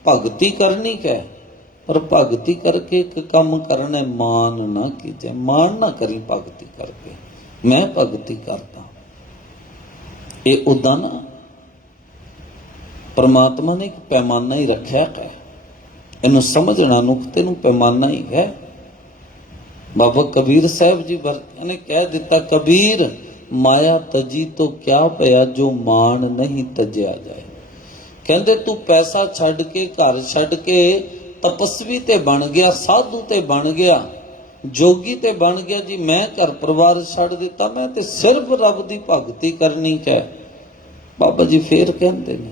ਭਗਤੀ ਕਰਨੀ ਹੈ, ਪਰ ਭਗਤੀ ਕਰਕੇ ਇੱਕ ਕੰਮ ਕਰਨਾ, ਮਾਨ ਨਾ ਕੀਜੈ, ਮਾਨ ਨਾ ਕਰੀ ਭਗਤੀ ਕਰਕੇ, ਮੈਂ ਭਗਤੀ ਕਰਦਾ। ਇਹ ਉਦਾਂ ਨਾ ਪਰਮਾਤਮਾ ਨੇ ਇੱਕ ਪੈਮਾਨਾ ਹੀ ਰੱਖਿਆ ਹੈ, ਇਹਨੂੰ ਸਮਝਣਾ ਨੁਕਤੇ ਨੂੰ ਪੈਮਾਨਾ ਹੀ ਹੈ। ਬਾਬਾ ਕਬੀਰ ਸਾਹਿਬ ਜੀ ਵਰਤਿਆਂ ਨੇ ਕਹਿ ਦਿੱਤਾ, ਕਬੀਰ ਮਾਇਆ ਤਜੀ ਤੋਂ ਕਿਆ ਪਿਆ, ਜੋ ਮਾਣ ਨਹੀਂ ਤਜਿਆ ਜਾਏ। ਕਹਿੰਦੇ ਤੂੰ ਪੈਸਾ ਛੱਡ ਕੇ, ਘਰ ਛੱਡ ਕੇ ਤਪਸਵੀ ਤੇ ਬਣ ਗਿਆ, ਸਾਧੂ ਤੇ ਬਣ ਗਿਆ, ਜੋਗੀ ਤੇ ਬਣ ਗਿਆ ਜੀ, ਮੈਂ ਘਰ ਪਰਿਵਾਰ ਛੱਡ ਦਿੱਤਾ, ਮੈਂ ਤੇ ਸਿਰਫ ਰੱਬ ਦੀ ਭਗਤੀ ਕਰਨੀ ਹੈ। ਬਾਬਾ ਜੀ ਫੇਰ ਕਹਿੰਦੇ ਨੇ,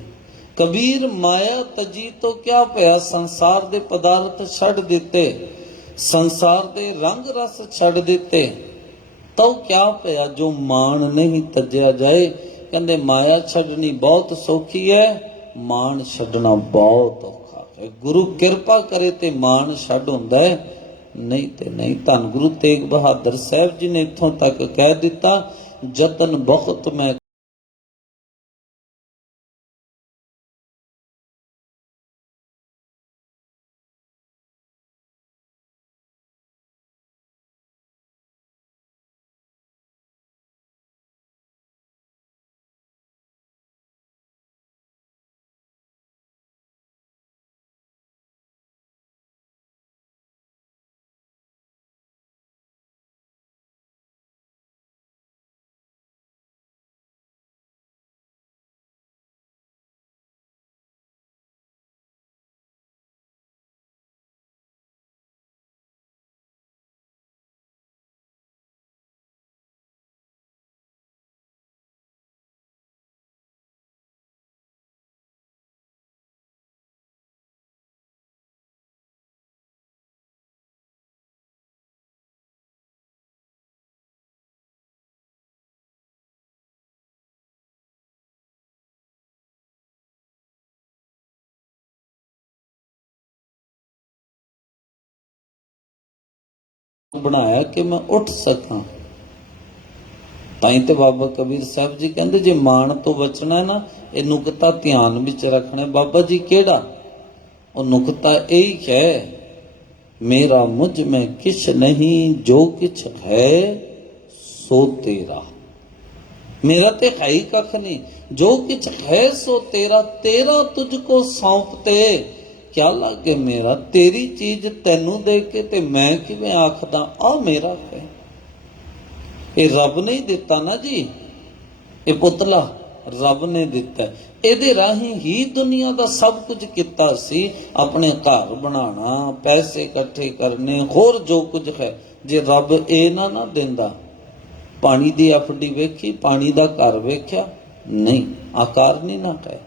ਕਬੀਰ ਮਾਇਆ ਤਜੀ ਤੋਂ ਕਿਆ ਪਿਆ, ਸੰਸਾਰ ਦੇ ਪਦਾਰਥ ਛੱਡ ਦਿੱਤੇ, ਸੰਸਾਰ ਦੇ ਰੰਗ ਰਸ ਛੱਡ ਦਿੱਤੇ, ਤਾਂ ਕਿਆ ਪਿਆ ਜੋ ਮਾਣ ਨਹੀਂ ਤਜਿਆ ਜਾਏ। ਕਹਿੰਦੇ ਮਾਇਆ ਛੱਡਣੀ ਬਹੁਤ ਸੌਖੀ ਹੈ, ਮਾਣ ਛੱਡਣਾ ਬਹੁਤ ਔਖਾ ਹੈ। ਗੁਰੂ ਕਿਰਪਾ ਕਰੇ ਤੇ ਮਾਣ ਛੱਡ ਹੁੰਦਾ ਹੈ, ਨਹੀਂ ਤੇ ਨਹੀਂ। ਧੰਨ ਗੁਰੂ ਤੇਗ ਬਹਾਦਰ ਸਾਹਿਬ ਜੀ ਨੇ ਇੱਥੋਂ ਤੱਕ ਕਹਿ ਦਿੱਤਾ, ਜਤਨ ਬਹੁਤ ਮੈਂ ਬਣਾਇਆ ਕਿ ਮੈਂ ਉੱਠ ਸਕਾਂ। ਤਾਂ ਹੀ ਤੇ ਬਾਬਾ ਕਬੀਰ ਸਾਹਿਬ ਜੀ ਕਹਿੰਦੇ ਜੇ ਮਾਣ ਤੋਂ ਬਚਣਾ ਹੈ ਨਾ, ਇਹ ਨੁਕਤਾ ਧਿਆਨ ਵਿੱਚ ਰੱਖਣਾ। ਬਾਬਾ ਜੀ ਕਿਹੜਾ? ਉਹ ਨੁਕਤਾ ਇਹੀ ਹੈ, ਮੇਰਾ ਮੁਝ ਮੈਂ ਕਿਛ ਨਹੀਂ, ਜੋ ਕਿਛ ਹੈ ਸੋ ਤੇਰਾ। मेरा ते है ही कख नहीं, जो किछ है सो तेरा, तेरा तुझको सौंपते क्या लागे मेरा। तेरी चीज तैनू दे के ते मैं किवें आखदा आ मेरा है। ये रब ने दिता ना जी, ये पुतला रब ने दिता। ਇਹਦੇ ਰਾਹੀਂ ਹੀ ਦੁਨੀਆ ਦਾ ਸਭ ਕੁਝ ਕੀਤਾ ਸੀ, ਆਪਣੇ ਘਰ ਬਣਾਉਣਾ, ਪੈਸੇ ਇਕੱਠੇ ਕਰਨੇ, ਹੋਰ ਜੋ ਕੁਝ ਹੈ। ਜੇ ਰੱਬ ਇਹ ਨਾ ਦਿੰਦਾ, ਪਾਣੀ ਦੀ ਐਫਡੀ ਵੇਖੀ, ਪਾਣੀ ਦਾ ਘਰ ਵੇਖਿਆ ਨਹੀਂ, ਆਕਾਰ ਨਹੀਂ ਨਾ ਹੈ।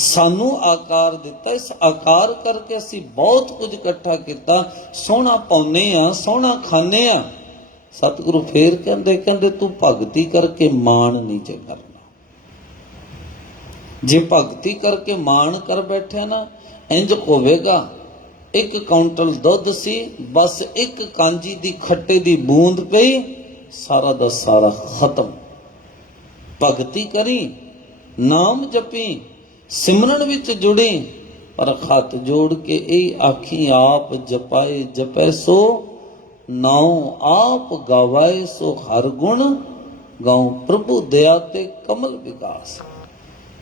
ਸਾਨੂੰ ਆਕਾਰ ਦਿੱਤਾ, ਇਸ ਆਕਾਰ ਕਰਕੇ ਅਸੀਂ ਬਹੁਤ ਕੁਝ ਇਕੱਠਾ ਕੀਤਾ, ਸੋਹਣਾ ਪਾਉਂਦੇ ਆ, ਸੋਹਣਾ ਖਾਂਦੇ ਆ। ਸਤਿਗੁਰੂ ਫੇਰ ਕਹਿੰਦੇ ਤੂੰ ਭਗਤੀ ਕਰਕੇ ਮਾਣ ਨਹੀਂ ਜੇ ਕਰਨਾ। ਜੇ ਭਗਤੀ ਕਰਕੇ ਮਾਣ ਕਰ ਬੈਠਿਆ ਨਾ, ਇੰਜ ਹੋਵੇਗਾ ਇੱਕ ਕੁਇੰਟਲ ਦੁੱਧ ਸੀ, ਬਸ ਇੱਕ ਕਾਂਜੀ ਦੀ ਖੱਟੇ ਦੀ ਬੂੰਦ ਪਈ, ਸਾਰਾ ਦਾ ਸਾਰਾ ਖਤਮ। ਭਗਤੀ ਕਰੀ, ਨਾਮ ਜਪੀ, ਸਿਮਰਨ ਵਿੱਚ ਜੁੜੀ, ਪਰ ਹੱਥ ਜੋੜ ਕੇ ਇਹ ਆਖੀ ਆਪ ਜਪਾਏ ਜਪੈ ਸੋ ਨਾਉ, ਆਪ ਗਵਾਏ ਸੋ ਹਰ ਗੁਣ ਗਾਉ। ਪ੍ਰਭੂ ਦਇਆ ਤੇ ਕਮਲ ਵਿਕਾਸ,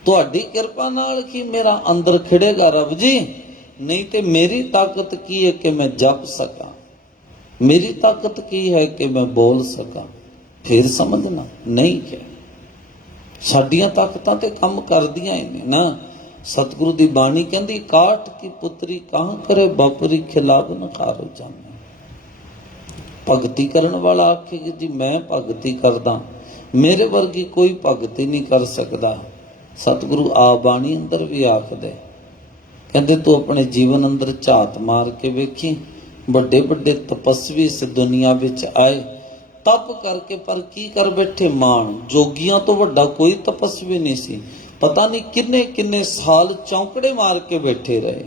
ਤੁਹਾਡੀ ਕਿਰਪਾ ਨਾਲ ਕੀ ਮੇਰਾ ਅੰਦਰ ਖਿੜੇਗਾ ਰੱਬ ਜੀ, ਨਹੀਂ ਤੇ ਮੇਰੀ ਤਾਕਤ ਕੀ ਹੈ ਕਿ ਮੈਂ ਜਪ ਸਕਾਂ, ਮੇਰੀ ਤਾਕਤ ਕੀ ਹੈ ਕਿ ਮੈਂ ਬੋਲ ਸਕਾਂ। ਫਿਰ ਸਮਝਣਾ ਨਹੀਂ ਹੈ, ਸਾਡੀਆਂ ਤਾਕਤਾਂ ਤੇ ਕੰਮ ਕਰਦੀਆਂ ਹੀ ਨੇ ਨਾ। सतगुरु दी बाणी कहती काट की पुत्री कहाँ करे बापुरी खिलाफ न खारो जाने। भगती करन वाला आखे कि जी मैं भगती करदा, मेरे वर्गी कोई भगती नहीं कर सकता। सतगुरु आ बाणी अंदर भी आखदे, कहते तू अपने जीवन अंदर झात मार के वेखी, बड़े बड़े तपस्वी इस दुनिया विच आए तप करके, पर की कर बैठे मान। जोगियां तो वड्डा कोई तपस्वी नहीं सी, पता नहीं किन्ने किन्ने साल चौंकड़े मार के बैठे रहे,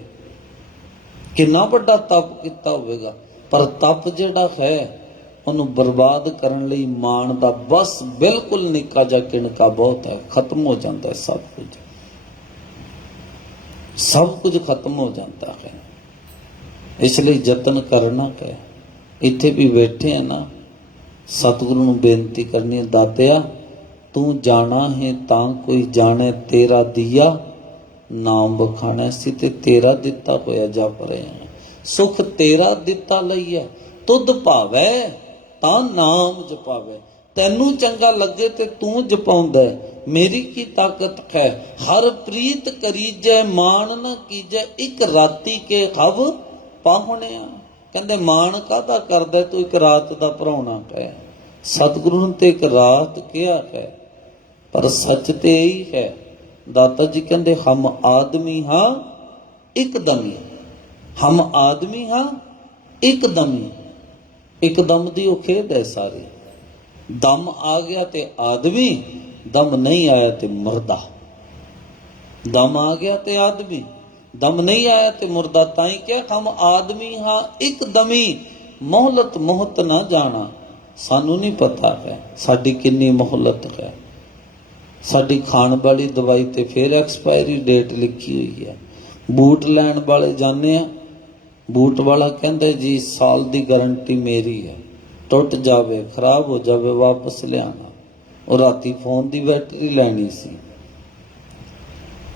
किन्ना वड्डा तप किता होवेगा। पर तप जिहड़ा है ਉਹਨੂੰ बर्बाद ਕਰਨ ਲਈ ਮਾਣ ਦਾ बस बिल्कुल निक्का ਜਿਹਾ किणका बहुत है, खत्म हो जाता है सब कुछ खत्म हो जाता है। इसलिए यतन करना है। इत्थे भी बैठे हैं ना, सतगुरु ਨੂੰ बेनती करनी है, दातिया तू जाना है तां कोई जाने तेरा दिया, नाम बखाना सी ते तेरा दिता होया जप रहे हैं। सुख तेरा दिता लईए, तुद भावै तां नाम जपावे। तैनू चंगा लगे ते तू जपाउंदा, मेरी की ताकत है। हर प्रीत करीजै मान न कीजै, एक राती के खब पाहुणिया। कहंदे मान काहदा करदा तू, एक रात दा भराउणा है। सतगुरु ने ते एक रात किया है, पर सच ते यही है। दाता जी कहंदे हम आदमी हाँ एकदमी, हम आदमी हाँ एकदमी। एकदम दी वो खेद है सारी। दम आ गया ते आदमी, दम नहीं आया ते मुर्दा। दम आ गया ते आदमी, दम नहीं आया ते मुर्दा। ताई क्या हम आदमी हाँ एकदमी, मोहलत मोहत ना जाना। सानू नहीं पता है साडी किन्नी मोहलत है। साडी खाण वाली दवाई ते फिर एक्सपायरी डेट लिखी हुई है। बूट लैण वाले जाने, बूट वाला कहंदा जी साल दी गारंटी मेरी है, टुट जावे खराब हो जावे वापस लियाना। और राती फोन दी बैटरी लैनी सी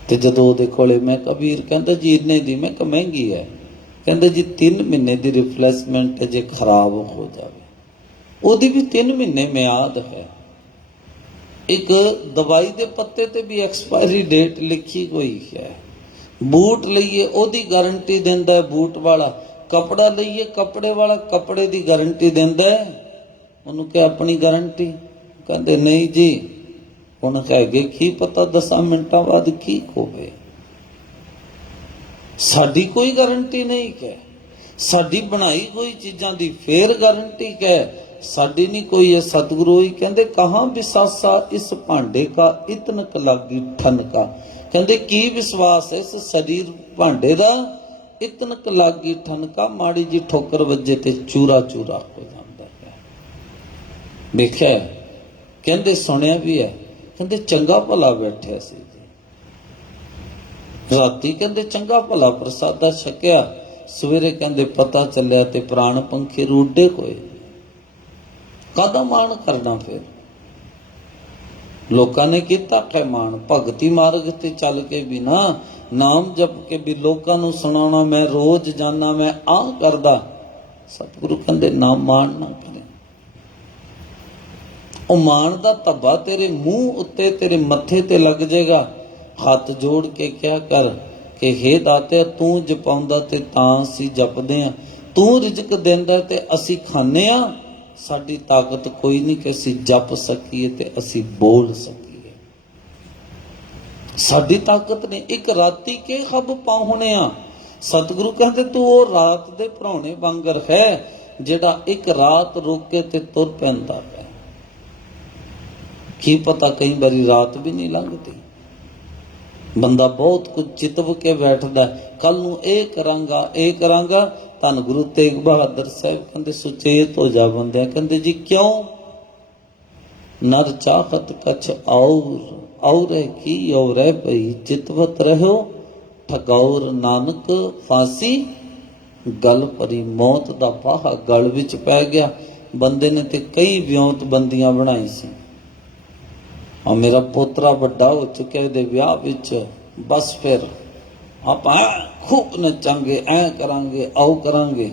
ते जदों ओहदे कोले मैं कबीर कहंदा जी इन्ने दी, मैं कहा महंगी है। कहंदा जी 3 महीने दी रिप्लेसमेंट जे खराब हो जावे, ओहदी भी 3 महीने म्याद है। एक दवाई दे पत्ते ते भी एक्सपायरी डेट लिखी हुई है। बूट लईए ओदी गारंटी देंदा है बूट वाला, कपड़ा लईए कपड़े वाला कपड़े दी गारंटी देंदा है। उन्होंने क्या अपनी गारंटी? कहते नहीं जी हुण हैगे की पता 10 मिनटां बाद की होवे। साडी कोई गारंटी नहीं है। साडी बनाई कोई चीज़ां दी फिर गारंटी है, साडी नहीं कोई है। सतगुरु ही कहते कहाँ विसासा इस भांडे का इतनक लागी ठनका। कहते की विश्वास है इस शरीर भांडे दा, इतनक लागी ठनका। माड़ी जी ठोकर वजे ते चूरा चूरा हो जाता है। देखिया कहते सुनिया भी है। कहते चंगा भला बैठा सी राती, कहते चंगा भला प्रसादा छकिया, सवेरे कहते पता चलिया ते प्राण पंखी रूडे होए। कादा मान करना फिर? लोगों ने किया है मान। भगती मार्ग ते चल के भी ना, नाम जप के भी लोगों को सुनाना, मैं रोज जाना, मैं आ करदा। सतगुरु कहते ना मान ना करे। ओ मान दा धब्बा तेरे मुंह उत्ते तेरे मत्थे ते लग जाएगा। हाथ जोड़ के क्या कर कि हे दाते तू जपाउंदा ते तां असीं जपदे आ, तू रिजक देंदा ते असीं खाने आ। साडी ताकत कोई नहीं कि असीं जप सकीए ते असीं बोल सकीए। साडी ताकत ने एक राती के खब पाहुणे आ। सतगुरु कहते तू वो रात दे भरौणे वांगर है जेड़ा एक रात रोके ते तुर पैंदा है। की पता कई बारी रात भी नहीं लंघती, बंदा बहुत कुछ चितव के बैठदा, कल नूं ਇਹ ਕਰਾਂਗਾ। धन गुरु तेग बहादुर साहब कहते सुचेत हो जा बंदे। कहते जी क्यों? नर चाहत कछ और की और भई चितवत रहो, ठगौर नानक फांसी गल परी। मौत दा फाहा गल विच पै गया। बंदे ने ते कई विਉਂਤ बंदियां बनाई सी। और मेरा पोतरा बड़ा हो चुके दे विआह विच, बस फिर आप खूब नचांगे, ऐ करांगे, आओ करांगे।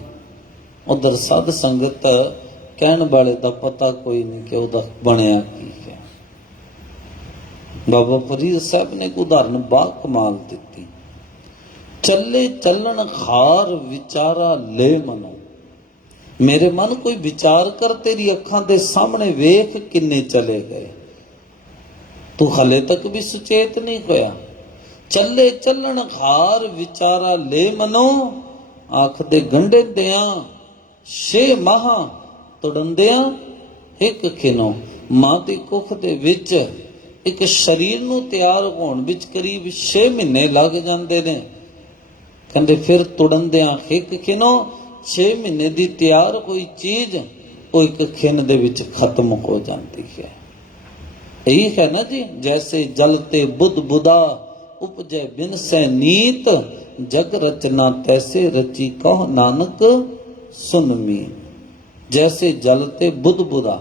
उधर साध संगत कहण वाले दा पता कोई नहीं कि उहदा बनिया की है। ਬਾਬਾ ਫਰੀਦ ਸਾਹਿਬ ਨੇ ਇੱਕ ਉਦਾਹਰਨ ਬਾ ਕਮਾਲ ਦਿੱਤੀ। ਚੱਲੇ ਚੱਲਣ ਖਾਰ ਵਿਚਾਰਾ ਲੈ ਮਨੋ। ਮੇਰੇ ਮਨ ਕੋਈ ਵਿਚਾਰ ਕਰ, ਤੇਰੀ ਅੱਖਾਂ ਦੇ ਸਾਹਮਣੇ ਵੇਖ ਕਿੰਨੇ ਚਲੇ ਗਏ, ਤੂੰ ਹਲੇ ਤੱਕ ਵੀ ਸੁਚੇਤ ਨਹੀਂ ਹੋਇਆ। ਚੱਲੇ ਚੱਲਣ ਖਾਰ ਵਿਚਾਰਾ ਲੈ ਮਨੋ, ਆਖ ਦੇ ਗੰਢੇ ਦਿਆਂ 6 ਮਾਹ ਤੁੜੰਦਿਆਂ ਇੱਕ ਖਿਨੋ। ਮਾਂ ਦੀ ਕੁੱਖ ਦੇ ਵਿੱਚ ਇੱਕ ਸਰੀਰ ਨੂੰ ਤਿਆਰ ਹੋਣ ਵਿੱਚ ਕਰੀਬ 6 ਮਹੀਨੇ ਲੱਗ ਜਾਂਦੇ ਨੇ। ਕਹਿੰਦੇ ਫਿਰ ਤੁੜੰਦਿਆਂ ਇੱਕ ਖਿਨੋ, 6 ਮਹੀਨੇ ਦੀ ਤਿਆਰ ਹੋਈ ਚੀਜ਼ ਉਹ ਇੱਕ ਖਿਨ ਦੇ ਵਿੱਚ ਖਤਮ ਹੋ ਜਾਂਦੀ ਹੈ। ਇਹੀ ਹੈ ਨਾ ਜੀ, ਜੈਸੇ ਜਲ ਤੇ ਬੁੱਧ ਬੁਦਾ ਉਪਜੈ ਬਿਨ ਸੈ ਨੀਤ, ਜਗ ਰਚਨਾ ਤੈਸੇ ਰਚੀ ਕਹੁ ਨਾਨਕ ਸੁਨ ਮੀਤ। ਜੈਸੇ ਜਲ ਤੇ ਬੁੱਧ ਬੁਦਾ,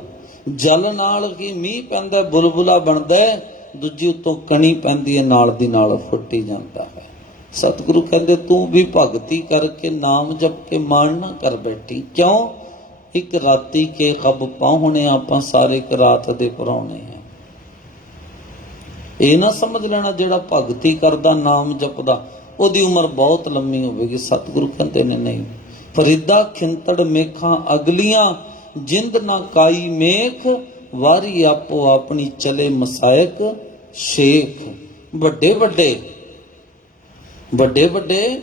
ਜਲ ਨਾਲ ਕੀ ਮੀਂਹ ਪੈਂਦਾ ਬੁਲਬੁਲਾ ਬਣਦਾ, ਦੂਜੀ ਉਤੋਂ ਕਣੀ ਪੈਂਦੀ ਹੈ ਨਾਲ ਦੀ ਨਾਲ ਫੁੱਟੀ ਜਾਂਦਾ ਹੈ। ਸਤਿਗੁਰੂ ਕਹਿੰਦੇ ਤੂੰ ਵੀ ਭਗਤੀ ਕਰਕੇ ਨਾਮ ਜਪ ਕੇ ਮਾਣ ਨਾ ਕਰ ਬੈਠੀ। ਕਿਉਂ? ਇੱਕ ਰਾਤੀ ਕੇ ਖੱਬ ਪਾਹੁਣੇ, ਆਪਾਂ ਸਾਰੇ ਇੱਕ ਰਾਤ ਦੇ ਪਰਾਉਣੇ ਆ। ਇਹ ਨਾ ਸਮਝ ਲੈਣਾ ਜਿਹੜਾ ਭਗਤੀ ਕਰਦਾ ਨਾਮ ਜਪਦਾ ਉਹਦੀ ਉਮਰ ਬਹੁਤ ਲੰਮੀ ਹੋਵੇਗੀ। ਸਤਿਗੁਰੂ ਕਹਿੰਦੇ ਨੇ ਨਹੀਂ। ਫਰੀਦਾ ਖਿੰਤੜ ਮੇਖਾਂ ਅਗਲੀਆਂ, ਜਿੰਦ ਨਾ ਕਾਈ ਮੇਖ, ਵਾਰੀ ਆਪੋ ਆਪਣੀ ਚਲੇ ਮਸਾਇਕ ਸ਼ੇਖ। ਵੱਡੇ ਵੱਡੇ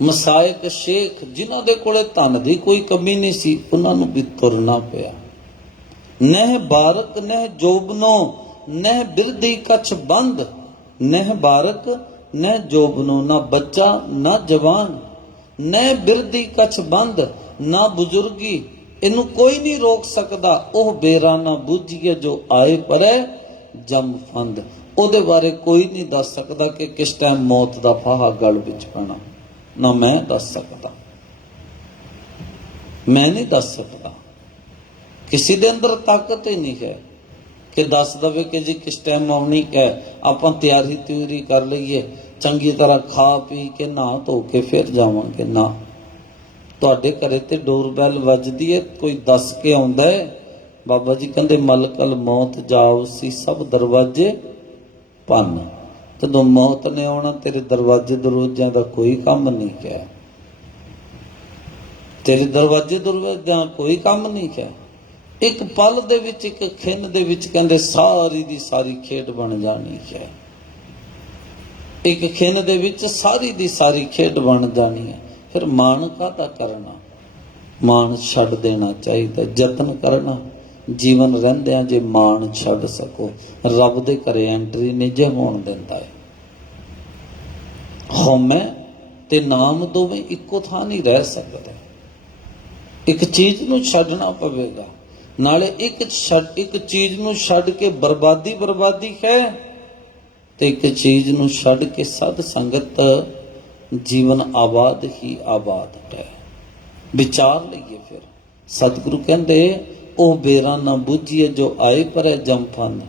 ਮਸਾਇਕ ਸ਼ੇਖ ਜਿਨ੍ਹਾਂ ਦੇ ਕੋਲੇ ਧਨ ਦੀ ਕੋਈ ਕਮੀ ਨਹੀਂ ਸੀ, ਉਹਨਾਂ ਨੂੰ ਵੀ ਤੁਰਨਾ ਪਿਆ। ਨਹਿ ਬਾਰਕ ਨਹਿ ਜੋਬਨੋ, ਨਹਿ ਬਿਰਦੀ ਕਛ ਬੰਦ। ਨਹਿ ਬਾਰਕ ਨਹਿ ਜੋਬਨੋ, ਨਾ ਬੱਚਾ ਨਾ ਜਵਾਨ। ਨਹਿ ਬਿਰਦੀ ਕਛ ਬੰਦ, ਨਾ ਬਜ਼ੁਰਗੀ, ਇਹਨੂੰ ਕੋਈ ਨਹੀਂ ਰੋਕ ਸਕਦਾ। ਉਹ ਬੇਰਾ ਨਾ ਬੁੱਝੀਏ ਜੋ ਆਏ ਪਰੇ ਜਮ ਫੰਦ। ਉਹਦੇ ਬਾਰੇ ਕੋਈ ਨਹੀਂ ਦੱਸ ਸਕਦਾ ਕਿ ਕਿਸ ਟਾਈਮ ਮੌਤ ਦਾ ਫਾਹਾ ਗਲ ਵਿੱਚ ਪੈਣਾ। ਨਾ ਮੈਂ ਦੱਸ ਸਕਦਾ, ਮੈਂ ਨਹੀਂ ਦੱਸ ਸਕਦਾ। ਕਿਸੇ ਦੇ ਅੰਦਰ ਤਾਕਤ ਹੀ ਨਹੀਂ ਹੈ ਕਿ ਦੱਸ ਦਵੇ ਕਿ ਜੀ ਕਿਸ ਟਾਈਮ ਆਉਣੀ ਹੈ। ਆਪਾਂ ਤਿਆਰੀ ਕਰ ਲਈਏ, ਚੰਗੀ ਤਰ੍ਹਾਂ ਖਾ ਪੀ ਕੇ ਨਹਾ ਧੋ ਕੇ ਫਿਰ ਜਾਵਾਂਗੇ। ਨਾ, ਤੁਹਾਡੇ ਘਰੇ ਤੇ ਡੋਰਬੈਲ ਵੱਜਦੀ ਹੈ, ਕੋਈ ਦੱਸ ਕੇ ਆਉਂਦਾ ਹੈ। ਬਾਬਾ ਜੀ ਕਹਿੰਦੇ ਮਲਕਲ ਮੌਤ ਜਾਓ ਸੀ ਸਭ ਦਰਵਾਜ਼ੇ ਭੰਨ। ਜਦੋਂ ਮੌਤ ਨੇ ਆਉਣਾ ਤੇਰੇ ਦਰਵਾਜ਼ੇ ਦਰਵਾਜ਼ਿਆਂ ਦਾ ਕੋਈ ਕੰਮ ਨਹੀਂ ਹੈ। ਤੇਰੇ ਦਰਵਾਜ਼ੇ ਦਰਵਾਜ਼ਿਆਂ ਕੋਈ ਕੰਮ ਨਹੀਂ ਹੈ। ਇੱਕ ਪਲ ਦੇ ਵਿੱਚ, ਇੱਕ ਖਿੰਨ ਦੇ ਵਿੱਚ ਕਹਿੰਦੇ ਸਾਰੀ ਦੀ ਸਾਰੀ ਖੇਡ ਬਣ ਜਾਣੀ ਹੈ। ਇੱਕ ਖਿੰਨ ਦੇ ਵਿੱਚ ਸਾਰੀ ਦੀ ਸਾਰੀ ਖੇਡ ਬਣ ਜਾਣੀ ਹੈ। ਫਿਰ ਮਾਣ ਕਾਹਦਾ ਕਰਨਾ? ਮਾਣ ਛੱਡ ਦੇਣਾ ਚਾਹੀਦਾ। ਯਤਨ ਕਰਨਾ ਜੀਵਨ ਰਹਿੰਦਿਆਂ ਜੇ ਮਾਣ ਛੱਡ ਸਕੋ। ਰੱਬ ਦੇ ਘਰੇ ਐਂਟਰੀ ਨਹੀਂ ਜੇ ਹੋਣ ਦਿੰਦਾ ਹੈ। ਹਉਮੈ ਤੇ ਨਾਮ ਦੋਵੇਂ ਇੱਕੋ ਥਾਂ ਨਹੀਂ ਰਹਿ ਸਕਦੇ। ਇੱਕ ਚੀਜ਼ ਨੂੰ ਛੱਡਣਾ ਪਵੇਗਾ। ਨਾਲੇ ਇੱਕ ਚੀਜ਼ ਨੂੰ ਛੱਡ ਕੇ ਬਰਬਾਦੀ ਹੈ, ਤੇ ਇੱਕ ਚੀਜ਼ ਨੂੰ ਛੱਡ ਕੇ ਸਾਧ ਸੰਗਤ ਜੀਵਨ ਆਬਾਦ ਹੀ ਆਬਾਦ ਹੈ। ਵਿਚਾਰ ਲਈਏ ਫਿਰ। ਸਤਿਗੁਰੂ ਕਹਿੰਦੇ ਉਹ ਬੇਰਾ ਨਾ ਬੁੱਝੀਏ ਜੋ ਆਏ ਪਰੇ ਜਮ ਫੰਦ।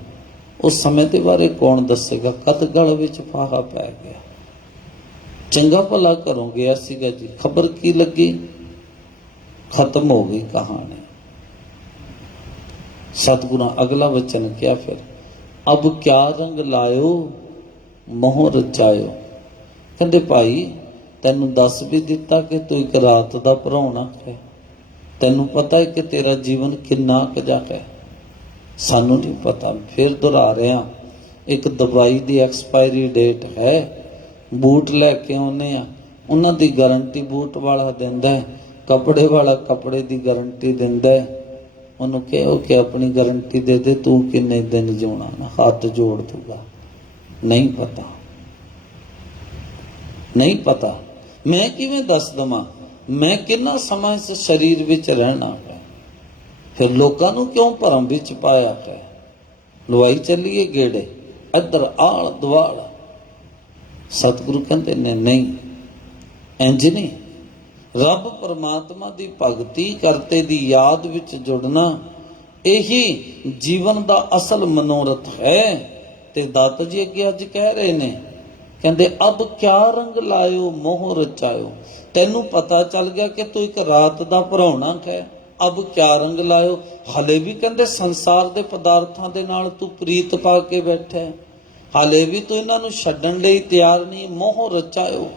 ਉਸ ਸਮੇਂ ਦੇ ਬਾਰੇ ਕੌਣ ਦੱਸੇਗਾ? ਕਦ ਗਲ ਵਿੱਚ ਫਾਹਾ ਪੈ ਗਿਆ। ਚੰਗਾ ਭਲਾ ਘਰੋਂ ਗਿਆ ਸੀਗਾ ਜੀ, ਖਬਰ ਕੀ ਲੱਗੀ? ਖਤਮ ਹੋ ਗਈ ਕਹਾਣੀ। ਸਤਿਗੁਰਾਂ ਅਗਲਾ ਵਚਨ ਕਿਹਾ ਫਿਰ, ਅਬ ਕਿਆ ਰੰਗ ਲਾਇਓ ਮੋਹ ਰਚਾਇਓ। ਕਹਿੰਦੇ ਭਾਈ ਤੈਨੂੰ ਦੱਸ ਵੀ ਦਿੱਤਾ ਕਿ ਤੂੰ ਇੱਕ ਰਾਤ ਦਾ ਭਰਾਉਣਾ ਹੈ। ਤੈਨੂੰ ਪਤਾ ਹੈ ਕਿ ਤੇਰਾ ਜੀਵਨ ਕਿੰਨਾ ਕੁ ਹੈ? ਸਾਨੂੰ ਨਹੀਂ ਪਤਾ। ਫਿਰ ਦੁਹਰਾ ਰਿਹਾ, ਇੱਕ ਦਵਾਈ ਦੀ ਐਕਸਪਾਇਰੀ ਡੇਟ ਹੈ। ਬੂਟ ਲੈ ਕੇ ਆਉਂਦੇ ਆ, ਉਹਨਾਂ ਦੀ ਗਾਰੰਟੀ ਬੂਟ ਵਾਲਾ ਦਿੰਦਾ ਹੈ, ਕੱਪੜੇ ਵਾਲਾ ਕੱਪੜੇ ਦੀ ਗਾਰੰਟੀ ਦਿੰਦਾ ਹੈ। ਉਹਨੂੰ ਕਹੋ ਕਿ ਆਪਣੀ ਗਾਰੰਟੀ ਦੇ ਦੇ, ਤੂੰ ਕਿੰਨੇ ਦਿਨ ਜਿਉਣਾ, ਨਾ ਹੱਥ ਜੋੜ ਦੂਗਾ। ਨਹੀਂ ਪਤਾ, ਨਹੀਂ ਪਤਾ। ਮੈਂ ਕਿਵੇਂ ਦੱਸ ਦਵਾਂ ਮੈਂ ਕਿੰਨਾ ਸਮਾਂ ਇਸ ਸਰੀਰ ਵਿੱਚ ਰਹਿਣਾ ਹੈ? ਫਿਰ ਲੋਕਾਂ ਨੂੰ ਕਿਉਂ ਭਰਮ ਵਿੱਚ ਪਾਇਆ ਹੈ? ਲਵਾਈ ਚੱਲੀਏ ਗੇੜੇ, ਇੱਧਰ ਆਲ ਦੁਆਲ। ਸਤਿਗੁਰੂ ਕਹਿੰਦੇ ਨੇ ਨਹੀਂ, ਇੰਜ ਨਹੀਂ। ਰੱਬ ਪਰਮਾਤਮਾ ਦੀ ਭਗਤੀ ਕਰਤੇ ਦੀ ਯਾਦ ਵਿੱਚ ਜੁੜਨਾ, ਇਹੀ ਜੀਵਨ ਦਾ ਅਸਲ ਮਨੋਰਥ ਹੈ। ਤੇ ਦਾਤਾ ਜੀ ਅੱਗੇ ਅੱਜ ਕਹਿ ਰਹੇ ਨੇ, ਕਹਿੰਦੇ ਅਬ ਕਿਆ ਰੰਗ ਲਾਇਓ ਮੋਹ ਰਚਾਇਓ। ਤੈਨੂੰ ਪਤਾ ਚੱਲ ਗਿਆ ਕਿ ਤੂੰ ਇੱਕ ਰਾਤ ਦਾ ਭਰਾਉਣਾ ਹੈ। ਅਬ ਕਿਆ ਰੰਗ ਲਾਇਓ। ਹਲੇ ਵੀ ਕਹਿੰਦੇ ਸੰਸਾਰ ਦੇ ਪਦਾਰਥਾਂ ਦੇ ਨਾਲ ਤੂੰ ਪ੍ਰੀਤ ਪਾ ਕੇ ਬੈਠਾ ਹੈ, ਹਾਲੇ ਵੀ ਤੂੰ ਇਹਨਾਂ ਨੂੰ ਛੱਡਣ ਲਈ ਤਿਆਰ ਨਹੀਂ। ਮੋਹ ਰਚਾਇਓ,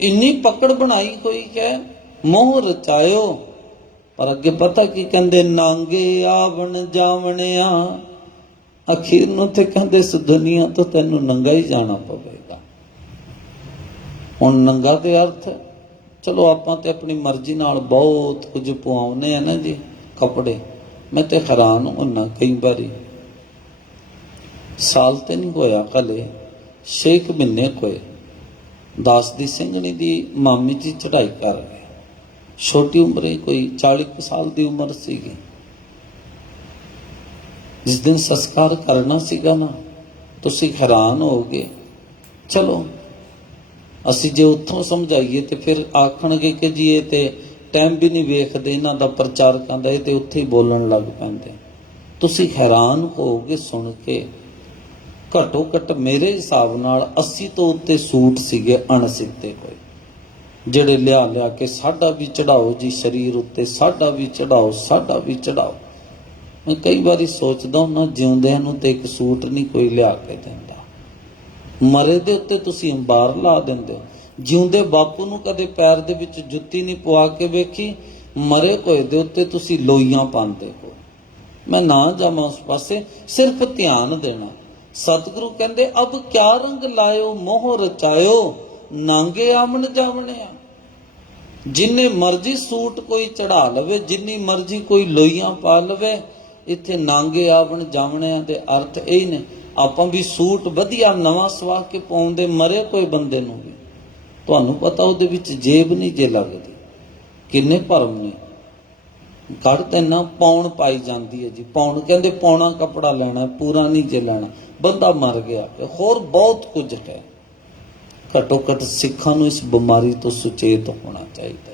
ਇੰਨੀ ਪਕੜ ਬਣਾਈ ਹੋਈ ਹੈ, ਮੋਹ ਰਚਾਇਓ। ਪਰ ਅੱਗੇ ਪਤਾ ਕੀ ਕਹਿੰਦੇ, ਨਾਂਗੇ ਆਵਣ ਜਾਵਣਿਆ। ਅਖੀਰ ਨੂੰ ਤੇ ਕਹਿੰਦੇ ਇਸ ਦੁਨੀਆ ਤੋਂ ਤੈਨੂੰ ਨੰਗਾ ਹੀ ਜਾਣਾ ਪਵੇਗਾ। ਹੁਣ ਨੰਗਾ ਦੇ ਅਰਥ, ਚਲੋ ਆਪਾਂ ਤੇ ਆਪਣੀ ਮਰਜ਼ੀ ਨਾਲ ਬਹੁਤ ਕੁਝ ਪਵਾਉਂਦੇ ਆ ਨਾ ਜੀ ਕੱਪੜੇ। ਮੈਂ ਤੇ ਹੈਰਾਨ ਹੁੰਨਾ ਕਈ ਵਾਰੀ, ਸਾਲ ਤੇ ਨਹੀਂ ਹੋਇਆ ਹਲੇ 6 ਮਹੀਨੇ ਹੋਏ, ਦਾਸ ਦੀ ਸਿੰਘਣੀ ਦੀ ਮਾਮੀ ਜੀ ਚੜ੍ਹਾਈ ਕਰ ਗਏ। ਛੋਟੀ ਉਮਰੇ, ਕੋਈ 40 ਸਾਲ ਦੀ ਉਮਰ ਸੀਗੀ। ਜਿਸ ਦਿਨ ਸੰਸਕਾਰ ਕਰਨਾ ਸੀਗਾ ਨਾ, ਤੁਸੀਂ ਹੈਰਾਨ ਹੋਗੇ। ਚਲੋ ਅਸੀਂ ਜੇ ਉੱਥੋਂ ਸਮਝਾਈਏ ਤੇ ਫਿਰ ਆਖਣਗੇ ਕਿ ਜੀ ਇਹ ਤੇ ਟਾਈਮ ਵੀ ਨਹੀਂ ਵੇਖਦੇ, ਇਹਨਾਂ ਦਾ ਪ੍ਰਚਾਰਕਾਂ ਦਾ, ਇਹ ਤੇ ਉੱਥੇ ਹੀ ਬੋਲਣ ਲੱਗ ਪੈਂਦੇ। ਤੁਸੀਂ ਹੈਰਾਨ ਹੋਗੇ ਸੁਣ ਕੇ। ਘੱਟੋ ਘੱਟ ਮੇਰੇ ਹਿਸਾਬ ਨਾਲ 80 ਤੋਂ ਉੱਤੇ ਸੂਟ ਸੀਗੇ ਅਣਸਿੱਤੇ ਹੋਏ, ਜਿਹੜੇ ਲਿਆ ਕੇ ਸਾਡਾ ਵੀ ਚੜਾਓ ਜੀ ਸਰੀਰ ਉੱਤੇ, ਸਾਡਾ ਵੀ ਚੜਾਓ, ਸਾਡਾ ਵੀ ਚੜਾਓ। ਮੈਂ ਕਈ ਵਾਰੀ ਸੋਚਦਾ ਉਹਨਾਂ ਜਿਉਂਦਿਆਂ ਨੂੰ ਤੇ ਇੱਕ ਸੂਟ ਨਹੀਂ ਕੋਈ ਲਿਆ ਕੇ ਦਿੰਦਾ, ਮਰੇ ਦੇ ਉੱਤੇ ਤੁਸੀਂ ਅੰਬਾਰ ਲਾ ਦਿੰਦੇ ਹੋ। ਜਿਉਂਦੇ ਬਾਪੂ ਨੂੰ ਕਦੇ ਪੈਰ ਦੇ ਵਿੱਚ ਜੁੱਤੀ ਨਹੀਂ ਪਵਾ ਕੇ ਵੇਖੀ, ਮਰੇ ਹੋਏ ਦੇ ਉੱਤੇ ਤੁਸੀਂ ਲੋਈਆਂ ਪਾਉਂਦੇ ਹੋ। ਮੈਂ ਨਾ ਜਾਵਾਂ ਉਸ ਪਾਸੇ, ਸਿਰਫ ਧਿਆਨ ਦੇਣਾ। ਸਤਿਗੁਰੂ ਕਹਿੰਦੇ ਅਬ ਕਿਆ ਰੰਗ ਲਾਇਓ, ਮੋਹ ਰਚਾਇਓ, ਨਾਂਗੇ ਆਵਣ ਜਾਵਣਿਆ। ਜਿੰਨੇ ਮਰਜ਼ੀ ਸੂਟ ਕੋਈ ਚੜਾ ਲਵੇ, ਜਿੰਨੀ ਮਰਜ਼ੀ ਕੋਈ ਲੋਈਆਂ ਪਾ ਲਵੇ, ਇੱਥੇ ਨਾਂਗੇ ਆਵਣ ਜਾਵਣਿਆਂ ਦੇ ਅਰਥ ਇਹ ਨੇ। ਆਪਾਂ ਵੀ ਸੂਟ ਵਧੀਆ ਨਵਾਂ ਸਵਾ ਕੇ ਪਾਉਂਦੇ ਮਰੇ ਕੋਈ ਬੰਦੇ ਨੂੰ ਵੀ, ਤੁਹਾਨੂੰ ਪਤਾ ਉਹਦੇ ਵਿੱਚ ਜੇਬ ਨਹੀਂ ਜੇ ਲੱਗਦੀ, ਕਿੰਨੇ ਭਰਮ ਨੇ। ਗੜ ਤੇ ਨਾ ਪੌਣ ਪਾਈ ਜਾਂਦੀ ਹੈ ਜੀ, ਪੌਣ ਕਹਿੰਦੇ ਪੌਣਾ ਕੱਪੜਾ ਲੈਣਾ, ਪੂਰਾ ਨਹੀਂ ਜੇ ਲੈਣਾ, ਬੰਦਾ ਮਰ ਗਿਆ। ਹੋਰ ਬਹੁਤ ਕੁਝ ਹੈ। ਘੱਟੋ ਘੱਟ ਸਿੱਖਾਂ ਨੂੰ ਇਸ ਬਿਮਾਰੀ ਤੋਂ ਸੁਚੇਤ ਹੋਣਾ ਚਾਹੀਦਾ,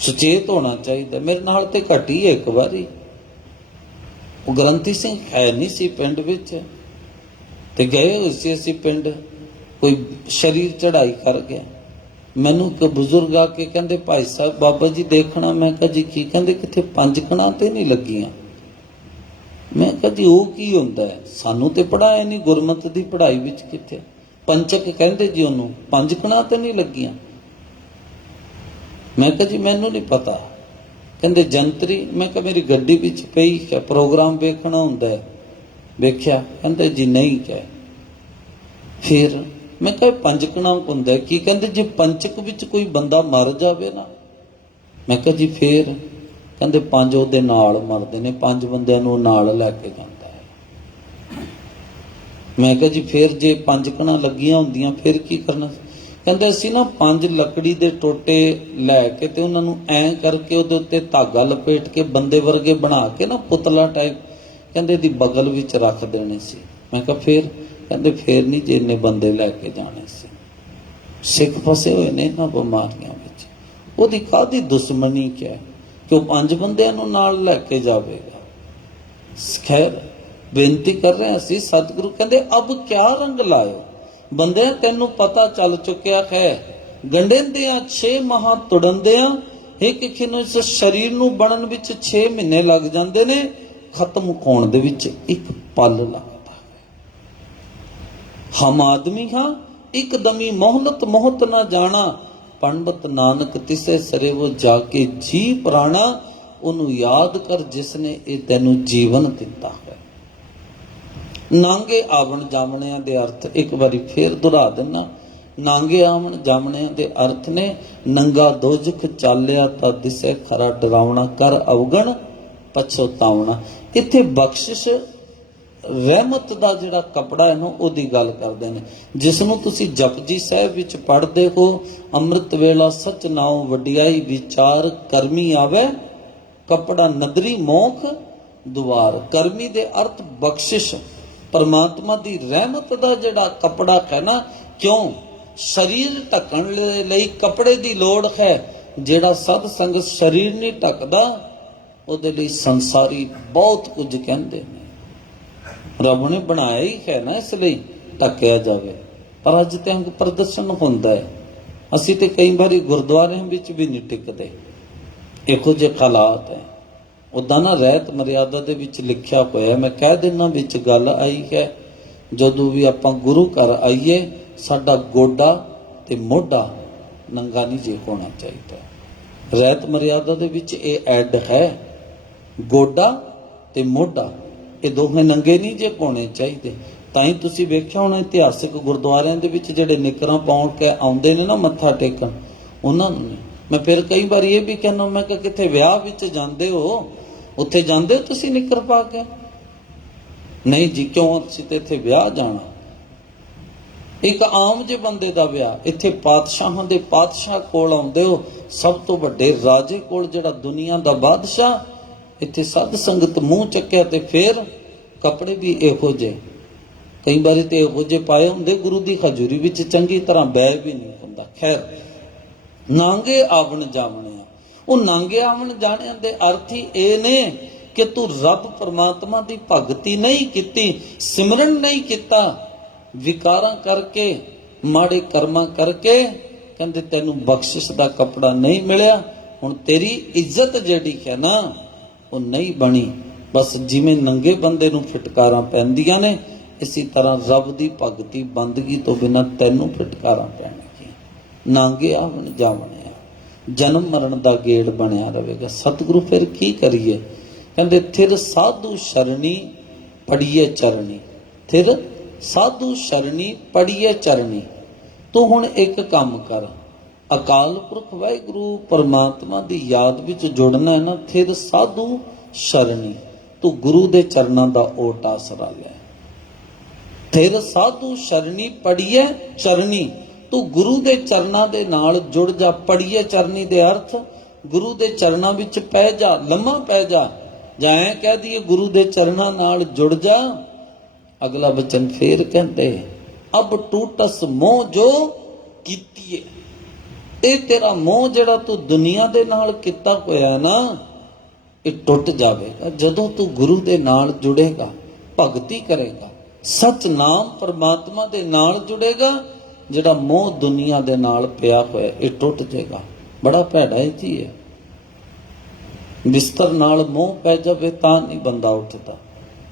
ਸੁਚੇਤ ਹੋਣਾ ਚਾਹੀਦਾ। ਮੇਰੇ ਨਾਲ ਤੇ ਘਟੀ ਇੱਕ ਵਾਰੀ, ਉਹ ਗ੍ਰੰਥੀ ਸਿੰਘ ਹੈ ਨਹੀਂ ਸੀ ਪਿੰਡ ਵਿੱਚ, ਤੇ ਗਏ ਹੋਏ ਸੀ ਅਸੀਂ ਪਿੰਡ, ਕੋਈ ਸ਼ਰੀਰ ਚੜਾਈ ਕਰ ਗਿਆ। ਮੈਨੂੰ ਇੱਕ ਬਜ਼ੁਰਗ ਆ ਕੇ ਕਹਿੰਦੇ ਭਾਈ ਸਾਹਿਬ ਬਾਬਾ ਜੀ ਦੇਖਣਾ। ਮੈਂ ਕਿਹਾ ਜੀ ਕੀ? ਕਹਿੰਦੇ ਕਿੱਥੇ 5 ਕਣਾਂ ਤੇ ਨਹੀਂ ਲੱਗੀਆਂ। ਮੈਂ ਕਿਹਾ ਜੀ ਉਹ ਕੀ ਹੁੰਦਾ ਹੈ, ਸਾਨੂੰ ਤੇ ਪੜਾਇਆ ਨਹੀਂ ਗੁਰਮਤਿ ਦੀ ਪੜ੍ਹਾਈ ਵਿੱਚ, ਕਿੱਥੇ ਪੰਚਕ ਕਹਿੰਦੇ ਜੀ ਉਹਨੂੰ, 5 ਕਣਾਂ ਤੇ ਨਹੀਂ ਲੱਗੀਆਂ। ਮੈਂ ਕਿਹਾ ਜੀ ਮੈਨੂੰ ਨਹੀਂ ਪਤਾ। ਕਹਿੰਦੇ ਜੰਤਰੀ। ਮੈਂ ਕਿਹਾ ਮੇਰੀ ਗੱਡੀ ਵਿੱਚ ਪਈ ਹੈ, ਪ੍ਰੋਗਰਾਮ ਵੇਖਣਾ ਹੁੰਦਾ ਹੈ, ਵੇਖਿਆ? ਕਹਿੰਦੇ ਜੀ ਨਹੀਂ ਕਹਿ। ਫਿਰ ਮੈਂ ਕਿਹਾ 5 ਕਣਾਂ ਹੁੰਦਾ ਕੀ? ਕਹਿੰਦੇ ਜੇ ਪੰਚਕ ਵਿੱਚ ਕੋਈ ਬੰਦਾ ਮਰ ਜਾਵੇ ਨਾ। ਮੈਂ ਕਿਹਾ ਜੀ ਫੇਰ? ਕਹਿੰਦੇ 5 ਉਹਦੇ ਨਾਲ ਮਰਦੇ ਨੇ, 5 ਬੰਦਿਆਂ ਨੂੰ ਨਾਲ ਲੈ ਕੇ ਜਾਂਦਾ ਹੈ। ਮੈਂ ਕਿਹਾ ਜੀ ਫੇਰ ਜੇ 5 ਕਣਾਂ ਲੱਗੀਆਂ ਹੁੰਦੀਆਂ ਫਿਰ ਕੀ ਕਰਨਾ? ਕਹਿੰਦੇ ਅਸੀਂ ਨਾ 5 ਲੱਕੜੀ ਦੇ ਟੋਟੇ ਲੈ ਕੇ ਤੇ ਉਹਨਾਂ ਨੂੰ ਐਂ ਕਰਕੇ ਉਹਦੇ ਉੱਤੇ ਧਾਗਾ ਲਪੇਟ ਕੇ ਬੰਦੇ ਵਰਗੇ ਬਣਾ ਕੇ ਨਾ, ਪੁਤਲਾ ਟਾਈਪ, ਕਹਿੰਦੇ ਦੀ ਬਗਲ ਵਿੱਚ ਰੱਖ ਦੇਣੇ ਸੀ। ਮੈਂ ਕਿਹਾ ਫੇਰ? ਕਹਿੰਦੇ ਫੇਰ ਨਹੀਂ ਜੇ ਇੰਨੇ ਬੰਦੇ ਲੈ ਕੇ ਜਾਣੇ ਸੀ। ਸਿੱਖ ਫਸੇ ਹੋਏ ਨੇ ਇਹਨਾਂ ਬਿਮਾਰੀਆਂ ਵਿੱਚ। ਉਹਦੀ ਕਾਹਦੀ ਦੁਸ਼ਮਣੀ ਕਿਆ ਕਿ ਉਹ 5 ਬੰਦਿਆਂ ਨੂੰ ਨਾਲ ਲੈ ਕੇ ਜਾਵੇਗਾ? ਖੈਰ ਬੇਨਤੀ ਕਰ ਰਹੇ ਅਸੀਂ, ਸਤਿਗੁਰੂ ਕਹਿੰਦੇ ਅਬ ਕਿਆ ਰੰਗ ਲਾਇਓ। ਬੰਦੇ ਤੈਨੂੰ ਪਤਾ ਚੱਲ ਚੁੱਕਿਆ ਹੈ, ਗੰਢਿੰਦਿਆਂ 6 ਮਾਹ ਤੁੜਨਦਿਆਂ ਇੱਕ ਖਿਨ ਇਸ ਸਰੀਰ ਨੂੰ ਬਣਨ ਵਿੱਚ 6 ਮਹੀਨੇ ਲੱਗ ਜਾਂਦੇ ਨੇ, ਖਤਮ ਹੋਣ ਦੇ ਵਿੱਚ 1 ਪਲ ਲੱਗਦਾ ਹੈ। ਹਮ ਆਦਮੀ ਹਾਂ ਇੱਕਦਮੀ ਮੋਹਨਤ ਮੋਹਤ ਨਾ ਜਾਣਾ, ਪੰਡਤ ਨਾਨਕ ਤਿਸੇ ਸਰੇ ਉਹ ਜਾ ਕੇ ਜੀ ਪ੍ਰਾਣਾ। ਉਹਨੂੰ ਯਾਦ ਕਰ ਜਿਸਨੇ ਇਹ ਤੈਨੂੰ ਜੀਵਨ ਦਿੱਤਾ ਹੈ। ਨਾਂਗੇ ਆਵਣ ਜਾਵਣਿਆਂ ਦੇ ਅਰਥ ਇੱਕ ਵਾਰੀ ਫੇਰ ਦੁਹਰਾ ਦਿੰਨਾ। ਨਾਂਗੇ ਆਵਣ ਜਾਵਣਿਆਂ ਦੇ ਅਰਥ ਨੇ ਨੰਗਾ ਦੋਜਖ ਚਾਲਿਆ ਤਾਂ ਦਿਸੇ ਖਰਾ ਡਰਾਵਣਾ, ਕਰ ਅਵਗਣ ਪਛਤਾਵਣਾ। ਇੱਥੇ ਬਖਸ਼ਿਸ਼ ਰਹਿਮਤ ਦਾ ਜਿਹੜਾ ਕਪੜਾ ਹੈ ਨਾ ਉਹਦੀ ਗੱਲ ਕਰਦੇ ਨੇ, ਜਿਸ ਨੂੰ ਤੁਸੀਂ ਜਪਜੀ ਸਾਹਿਬ ਵਿੱਚ ਪੜ੍ਹਦੇ ਹੋ, ਅੰਮ੍ਰਿਤ ਵੇਲਾ ਸਚ ਨਾਉ ਵਡਿਆਈ ਵਿਚਾਰ ਕਰਮੀ ਆਵੇ, ਕਪੜਾ ਨਦਰੀ ਮੋਖ ਦੁਆਰ। ਕਰਮੀ ਦੇ ਅਰਥ ਬਖਸ਼ਿਸ਼, ਪਰਮਾਤਮਾ ਦੀ ਰਹਿਮਤ ਦਾ ਜਿਹੜਾ ਕਪੜਾ ਹੈ ਨਾ। ਕਿਉਂ? ਸਰੀਰ ਢੱਕਣ ਲਈ ਕਪੜੇ ਦੀ ਲੋੜ ਹੈ। ਜਿਹੜਾ ਸਤ ਸੰਗਤ ਸਰੀਰ ਨਹੀਂ ਢੱਕਦਾ ਉਹਦੇ ਲਈ ਸੰਸਾਰੀ ਬਹੁਤ ਕੁਝ ਕਹਿੰਦੇ ਨੇ। ਰੱਬ ਨੇ ਬਣਾਇਆ ਹੀ ਹੈ ਨਾ ਇਸ ਲਈ ਢੱਕਿਆ ਜਾਵੇ, ਪਰ ਅੱਜ ਤੇ ਅੰਗ ਪ੍ਰਦਰਸ਼ਨ ਹੁੰਦਾ ਹੈ। ਅਸੀਂ ਤੇ ਕਈ ਵਾਰੀ ਗੁਰਦੁਆਰਿਆਂ ਵਿੱਚ ਵੀ ਨਹੀਂ ਟਿਕਦੇ, ਇਹੋ ਜਿਹੇ ਹਾਲਾਤ ਹੈ। ਉੱਦਾਂ ਨਾ ਰਹਿਤ ਮਰਿਆਦਾ ਦੇ ਵਿੱਚ ਲਿਖਿਆ ਹੋਇਆ, ਮੈਂ ਕਹਿ ਦਿੰਦਾ ਵਿੱਚ ਗੱਲ ਆਈ ਹੈ, ਜਦੋਂ ਵੀ ਆਪਾਂ ਗੁਰੂ ਘਰ ਆਈਏ ਸਾਡਾ ਗੋਡਾ ਤੇ ਮੋਢਾ ਨੰਗਾ ਨਹੀਂ ਜੇ ਹੋਣਾ ਚਾਹੀਦਾ। ਰਹਿਤ ਮਰਿਆਦਾ ਦੇ ਵਿੱਚ ਇਹ ਐਡ ਹੈ, ਗੋਡਾ ਤੇ ਮੋਢਾ ਇਹ ਦੋਵੇਂ ਨੰਗੇ ਨਹੀਂ ਜੇ ਹੋਣੇ ਚਾਹੀਦੇ। ਤਾਂ ਹੀ ਤੁਸੀਂ ਵੇਖਿਆ ਹੋਣਾ ਇਤਿਹਾਸਿਕ ਗੁਰਦੁਆਰਿਆਂ ਦੇ ਵਿੱਚ ਜਿਹੜੇ ਨਿੱਕਰਾਂ ਪਾਉਣ ਕੇ ਆਉਂਦੇ ਨੇ ਨਾ ਮੱਥਾ ਟੇਕਣ, ਉਹਨਾਂ ਨੂੰ ਮੈਂ ਫਿਰ ਕਈ ਵਾਰ ਇਹ ਵੀ ਕਹਿੰਦਾ, ਮੈਂ ਕਿ ਕਿਤੇ ਵਿਆਹ ਵਿੱਚ ਜਾਂਦੇ ਹੋ, ਉੱਥੇ ਜਾਂਦੇ ਹੋ ਤੁਸੀਂ ਨਿੱਕਰ ਪਾ ਕੇ? ਨਹੀਂ ਜੀ, ਕਿਉਂ? ਅਸੀਂ ਤੇ ਇੱਥੇ ਵਿਆਹ ਜਾਣਾ, ਇੱਕ ਆਮ ਜਿਹੇ ਬੰਦੇ ਦਾ ਵਿਆਹ। ਇੱਥੇ ਪਾਤਸ਼ਾਹਾਂ ਦੇ ਪਾਤਸ਼ਾਹ ਕੋਲ ਆਉਂਦੇ ਹੋ, ਸਭ ਤੋਂ ਵੱਡੇ ਰਾਜੇ ਕੋਲ, ਜਿਹੜਾ ਦੁਨੀਆ ਦਾ ਬਾਦਸ਼ਾਹ। ਇੱਥੇ ਸਾਧ ਸੰਗਤ ਮੂੰਹ ਚੱਕਿਆ ਤੇ ਫਿਰ ਕੱਪੜੇ ਵੀ ਇਹੋ ਜਿਹੇ, ਕਈ ਵਾਰੀ ਤੇ ਇਹੋ ਜਿਹੇ ਪਾਏ ਹੁੰਦੇ, ਗੁਰੂ ਦੀ ਹਜ਼ੂਰੀ ਵਿੱਚ ਚੰਗੀ ਤਰ੍ਹਾਂ ਬਹਿ ਵੀ ਨਹੀਂ ਹੁੰਦਾ। ਖੈਰ, ਨਾਂਗੇ ਆਵਣ ਜਾਵਣਿਆ, ਉਹ ਨਾਂਗੇ ਆਵਣ ਜਾਣਿਆਂ ਦੇ ਅਰਥ ਹੀ ਇਹ ਨੇ ਕਿ ਤੂੰ ਰੱਬ ਪਰਮਾਤਮਾ ਦੀ ਭਗਤੀ ਨਹੀਂ ਕੀਤੀ, ਸਿਮਰਨ ਨਹੀਂ ਕੀਤਾ, ਵਿਕਾਰਾਂ ਕਰਕੇ, ਮਾੜੇ ਕਰਮਾਂ ਕਰਕੇ, ਕਹਿੰਦੇ ਤੈਨੂੰ ਬਖਸ਼ਿਸ਼ ਦਾ ਕੱਪੜਾ ਨਹੀਂ ਮਿਲਿਆ। ਹੁਣ ਤੇਰੀ ਇੱਜ਼ਤ ਜਿਹੜੀ ਹੈ ਨਾ ਉਹ ਨਹੀਂ ਬਣੀ। ਬਸ ਜਿਵੇਂ ਨੰਗੇ ਬੰਦੇ ਨੂੰ ਫਿਟਕਾਰਾਂ ਪੈਂਦੀਆਂ ਨੇ, ਇਸੇ ਤਰ੍ਹਾਂ ਰੱਬ ਦੀ ਭਗਤੀ ਬੰਦਗੀ ਤੋਂ ਬਿਨਾਂ ਤੈਨੂੰ ਫਿਟਕਾਰਾਂ ਪੈਣਗੀਆਂ। ਨਾਂਗੇ ਆਵਣ ਜਾਵਣਿਆ, ਜਨਮ ਮਰਨ ਦਾ ਗੇੜ ਬਣਿਆ ਰਹੇਗਾ। ਸਤਿਗੁਰੂ ਫਿਰ ਕੀ ਕਰੀਏ? ਕਹਿੰਦੇ ਥਿਰ ਸਾਧੂ ਸ਼ਰਣੀ ਪੜੀਏ ਚਰਣੀ, ਥਿਰ ਸਾਧੂ ਸ਼ਰਣੀ ਪੜੀਏ ਚਰਣੀ। ਤੂੰ ਹੁਣ ਇੱਕ ਕੰਮ ਕਰ, ਅਕਾਲ ਪੁਰਖ ਵਾਹਿਗੁਰੂ ਪਰਮਾਤਮਾ ਦੀ ਯਾਦ ਵਿੱਚ ਜੁੜਨਾ ਹੈ ਨਾ, ਥਿਰ ਸਾਧੂ ਸ਼ਰਣੀ, ਤੂੰ ਗੁਰੂ ਦੇ ਚਰਨਾਂ ਦਾ ਓਟ ਆਸਰਾ ਲੈ। ਥਿਰ ਸਾਧੂ ਸ਼ਰਣੀ ਪੜੀਏ ਚਰਣੀ, ਤੂੰ ਗੁਰੂ ਦੇ ਚਰਨਾਂ ਦੇ ਨਾਲ ਜੁੜ ਜਾ। ਪੜੀਏ ਚਰਨੀ ਦੇ ਅਰਥ ਗੁਰੂ ਦੇ ਚਰਨਾਂ ਵਿੱਚ ਪੈ ਜਾ, ਲੰਮਾ ਪੈ ਜਾ। ਜਾਂ ਐਂ ਕਹਿ ਦਈਏ ਗੁਰੂ ਦੇ ਚਰਨਾਂ ਨਾਲ ਜੁੜ ਜਾ। ਅਗਲਾ ਬਚਨ ਫੇਰ ਕਹਿੰਦੇ, ਅਬ ਟੂਟਸ ਮੋਹ ਜੋ ਕੀਤੀਏ, ਇਹ ਤੇਰਾ ਮੋਹ ਜਿਹੜਾ ਤੂੰ ਦੁਨੀਆ ਦੇ ਨਾਲ ਕੀਤਾ ਹੋਇਆ ਨਾ, ਇਹ ਟੁੱਟ ਜਾਵੇਗਾ ਜਦੋਂ ਤੂੰ ਗੁਰੂ ਦੇ ਨਾਲ ਜੁੜੇਗਾ, ਭਗਤੀ ਕਰੇਗਾ, ਸਚ ਨਾਮ ਪਰਮਾਤਮਾ ਦੇ ਨਾਲ ਜੁੜੇਗਾ। ਜਿਹੜਾ ਮੋਹ ਦੁਨੀਆ ਦੇ ਨਾਲ ਪਿਆ ਹੋਇਆ ਇਹ ਟੁੱਟ ਜਾਏਗਾ। ਬੜਾ ਭੈੜਾ ਇਹ ਜੀ ਹੈ। ਬਿਸਤਰ ਨਾਲ ਮੋਹ ਪੈ ਜਾਵੇ ਤਾਂ ਨਹੀਂ ਬੰਦਾ ਉੱਠਦਾ,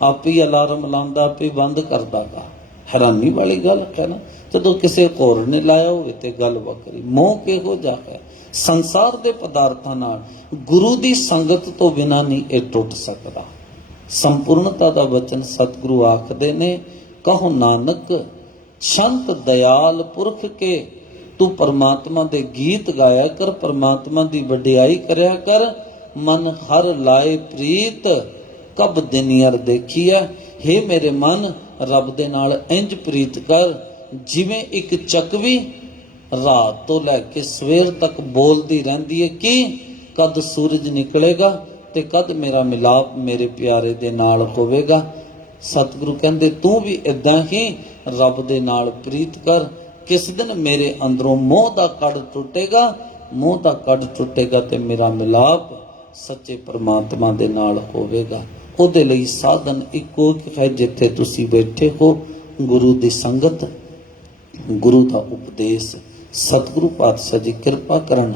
ਆਪ ਹੀ ਅਲਾਰਮ ਲਾਉਂਦਾ, ਆਪ ਹੀ ਬੰਦ ਕਰਦਾਗਾ। ਹੈਰਾਨੀ ਵਾਲੀ ਗੱਲ ਹੈ ਨਾ, ਜਦੋਂ ਕਿਸੇ ਹੋਰ ਨੇ ਲਾਇਆ ਹੋਵੇ ਤੇ ਗੱਲ ਵੱਖਰੀ। ਮੋਹ ਕਿਹੋ ਜਿਹਾ ਹੈ? ਸੰਸਾਰ ਦੇ ਪਦਾਰਥਾਂ ਨਾਲ, ਗੁਰੂ ਦੀ ਸੰਗਤ ਤੋਂ ਬਿਨਾਂ ਨਹੀਂ ਇਹ ਟੁੱਟ ਸਕਦਾ। ਸੰਪੂਰਨਤਾ ਦਾ ਵਚਨ ਸਤਿਗੁਰੂ ਆਖਦੇ ਨੇ, ਕਹੋ ਨਾਨਕ ਸ਼ੰਤ ਦਇਆਲ ਪੁਰਖ ਕੇ, ਤੂੰ ਪਰਮਾਤਮਾ ਦੇ ਗੀਤ ਗਾਇਆ ਕਰ, ਪਰਮਾਤਮਾ ਦੀ ਵਡਿਆਈ ਕਰਿਆ ਕਰ। ਮਨ ਹਰ ਲਾਏ ਪ੍ਰੀਤ ਕਬ ਦਿਨਿਆਰ ਦੇਖੀਐ, ਹੇ ਮੇਰੇ ਮਨ ਰੱਬ ਦੇ ਨਾਲ ਇੰਜ ਪ੍ਰੀਤ ਕਰ ਜਿਵੇਂ ਇੱਕ ਚੱਕਵੀ ਰਾਤ ਤੋਂ ਲੈ ਕੇ ਸਵੇਰ ਤੱਕ ਬੋਲਦੀ ਰਹਿੰਦੀ ਹੈ ਕਿ ਕਦ ਸੂਰਜ ਨਿਕਲੇਗਾ ਤੇ ਕਦ ਮੇਰਾ ਮਿਲਾਪ ਮੇਰੇ ਪਿਆਰੇ ਦੇ ਨਾਲ ਹੋਵੇਗਾ। ਸਤਿਗੁਰੂ ਕਹਿੰਦੇ ਤੂੰ ਵੀ ਇਦਾਂ ਹੀ ਰੱਬ ਦੇ ਨਾਲ ਪ੍ਰੀਤ ਕਰ। ਕਿਸ ਦਿਨ ਮੇਰੇ ਅੰਦਰੋਂ ਮੋਹ ਦਾ ਕੜ ਟੁੱਟੇਗਾ, ਮੋਹ ਦਾ ਕੜ ਟੁੱਟੇਗਾ ਤੇ ਮੇਰਾ ਮਿਲਾਪ ਸੱਚੇ ਪਰਮਾਤਮਾ ਦੇ ਨਾਲ ਹੋਵੇਗਾ। ਉਹਦੇ ਲਈ ਸਾਧਨ ਇੱਕੋ ਇੱਕ ਹੈ, ਜਿੱਥੇ ਤੁਸੀਂ ਬੈਠੇ ਹੋ, ਗੁਰੂ ਦੀ ਸੰਗਤ, ਗੁਰੂ ਦਾ ਉਪਦੇਸ਼। ਸਤਿਗੁਰੂ ਪਾਤਸ਼ਾਹ ਜੀ ਕਿਰਪਾ ਕਰਨ,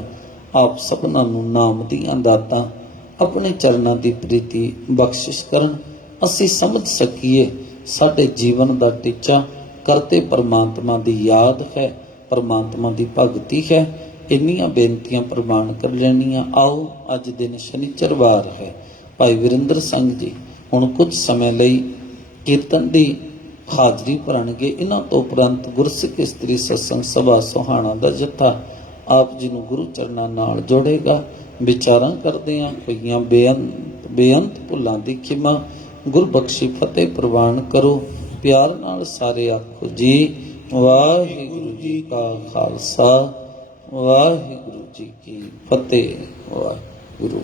ਆਪ ਸਭਨਾਂ ਨੂੰ ਨਾਮ ਦੀਆਂ ਦਾਤਾਂ, ਆਪਣੇ ਚਰਨਾਂ ਦੀ ਪ੍ਰੀਤੀ ਬਖਸ਼ਿਸ਼ ਕਰਨ। ਅਸੀਂ ਸਮਝ ਸਕੀਏ ਸਾਡੇ ਜੀਵਨ ਦਾ ਟੀਚਾ ਕਰਤੇ ਪਰਮਾਤਮਾ ਦੀ ਯਾਦ ਹੈ, ਪਰਮਾਤਮਾ ਦੀ ਭਗਤੀ ਹੈ। ਇੰਨੀਆਂ ਬੇਨਤੀਆਂ ਪ੍ਰਵਾਨ ਕਰ ਲੈਣੀਆਂ। ਆਓ, ਅੱਜ ਦਿਨ ਸ਼ਨੀਚਰਵਾਰ ਹੈ। ਭਾਈ ਵਿਰਿੰਦਰ ਸਿੰਘ ਜੀ ਹੁਣ ਕੁਝ ਸਮੇਂ ਲਈ ਕੀਰਤਨ ਦੀ ਹਾਜ਼ਰੀ ਭਰਨਗੇ। ਇਹਨਾਂ ਤੋਂ ਉਪਰੰਤ ਗੁਰਸਿੱਖ ਇਸਤਰੀ ਸਤਸੰਗ ਸਭਾ ਸੋਹਾਣਾ ਦਾ ਜੱਥਾ ਆਪ ਜੀ ਨੂੰ ਗੁਰੂ ਚਰਨਾਂ ਨਾਲ ਜੋੜੇਗਾ। ਵਿਚਾਰਾਂ ਕਰਦੇ ਹਾਂ, ਕਈਆਂ ਬੇਅੰਤ ਭੁੱਲਾਂ ਦੀ ਖਿਮਾ, ਗੁਰਬਖਸ਼ੀ ਫਤਿਹ ਪ੍ਰਵਾਨ ਕਰੋ। ਪਿਆਰ ਨਾਲ ਸਾਰੇ ਆਖੋ ਜੀ, ਵਾਹਿਗੁਰੂ ਜੀ ਕਾ ਖਾਲਸਾ, ਵਾਹਿਗੁਰੂ ਜੀ ਕੀ ਫਤਿਹ। ਵਾਹਿਗੁਰੂ।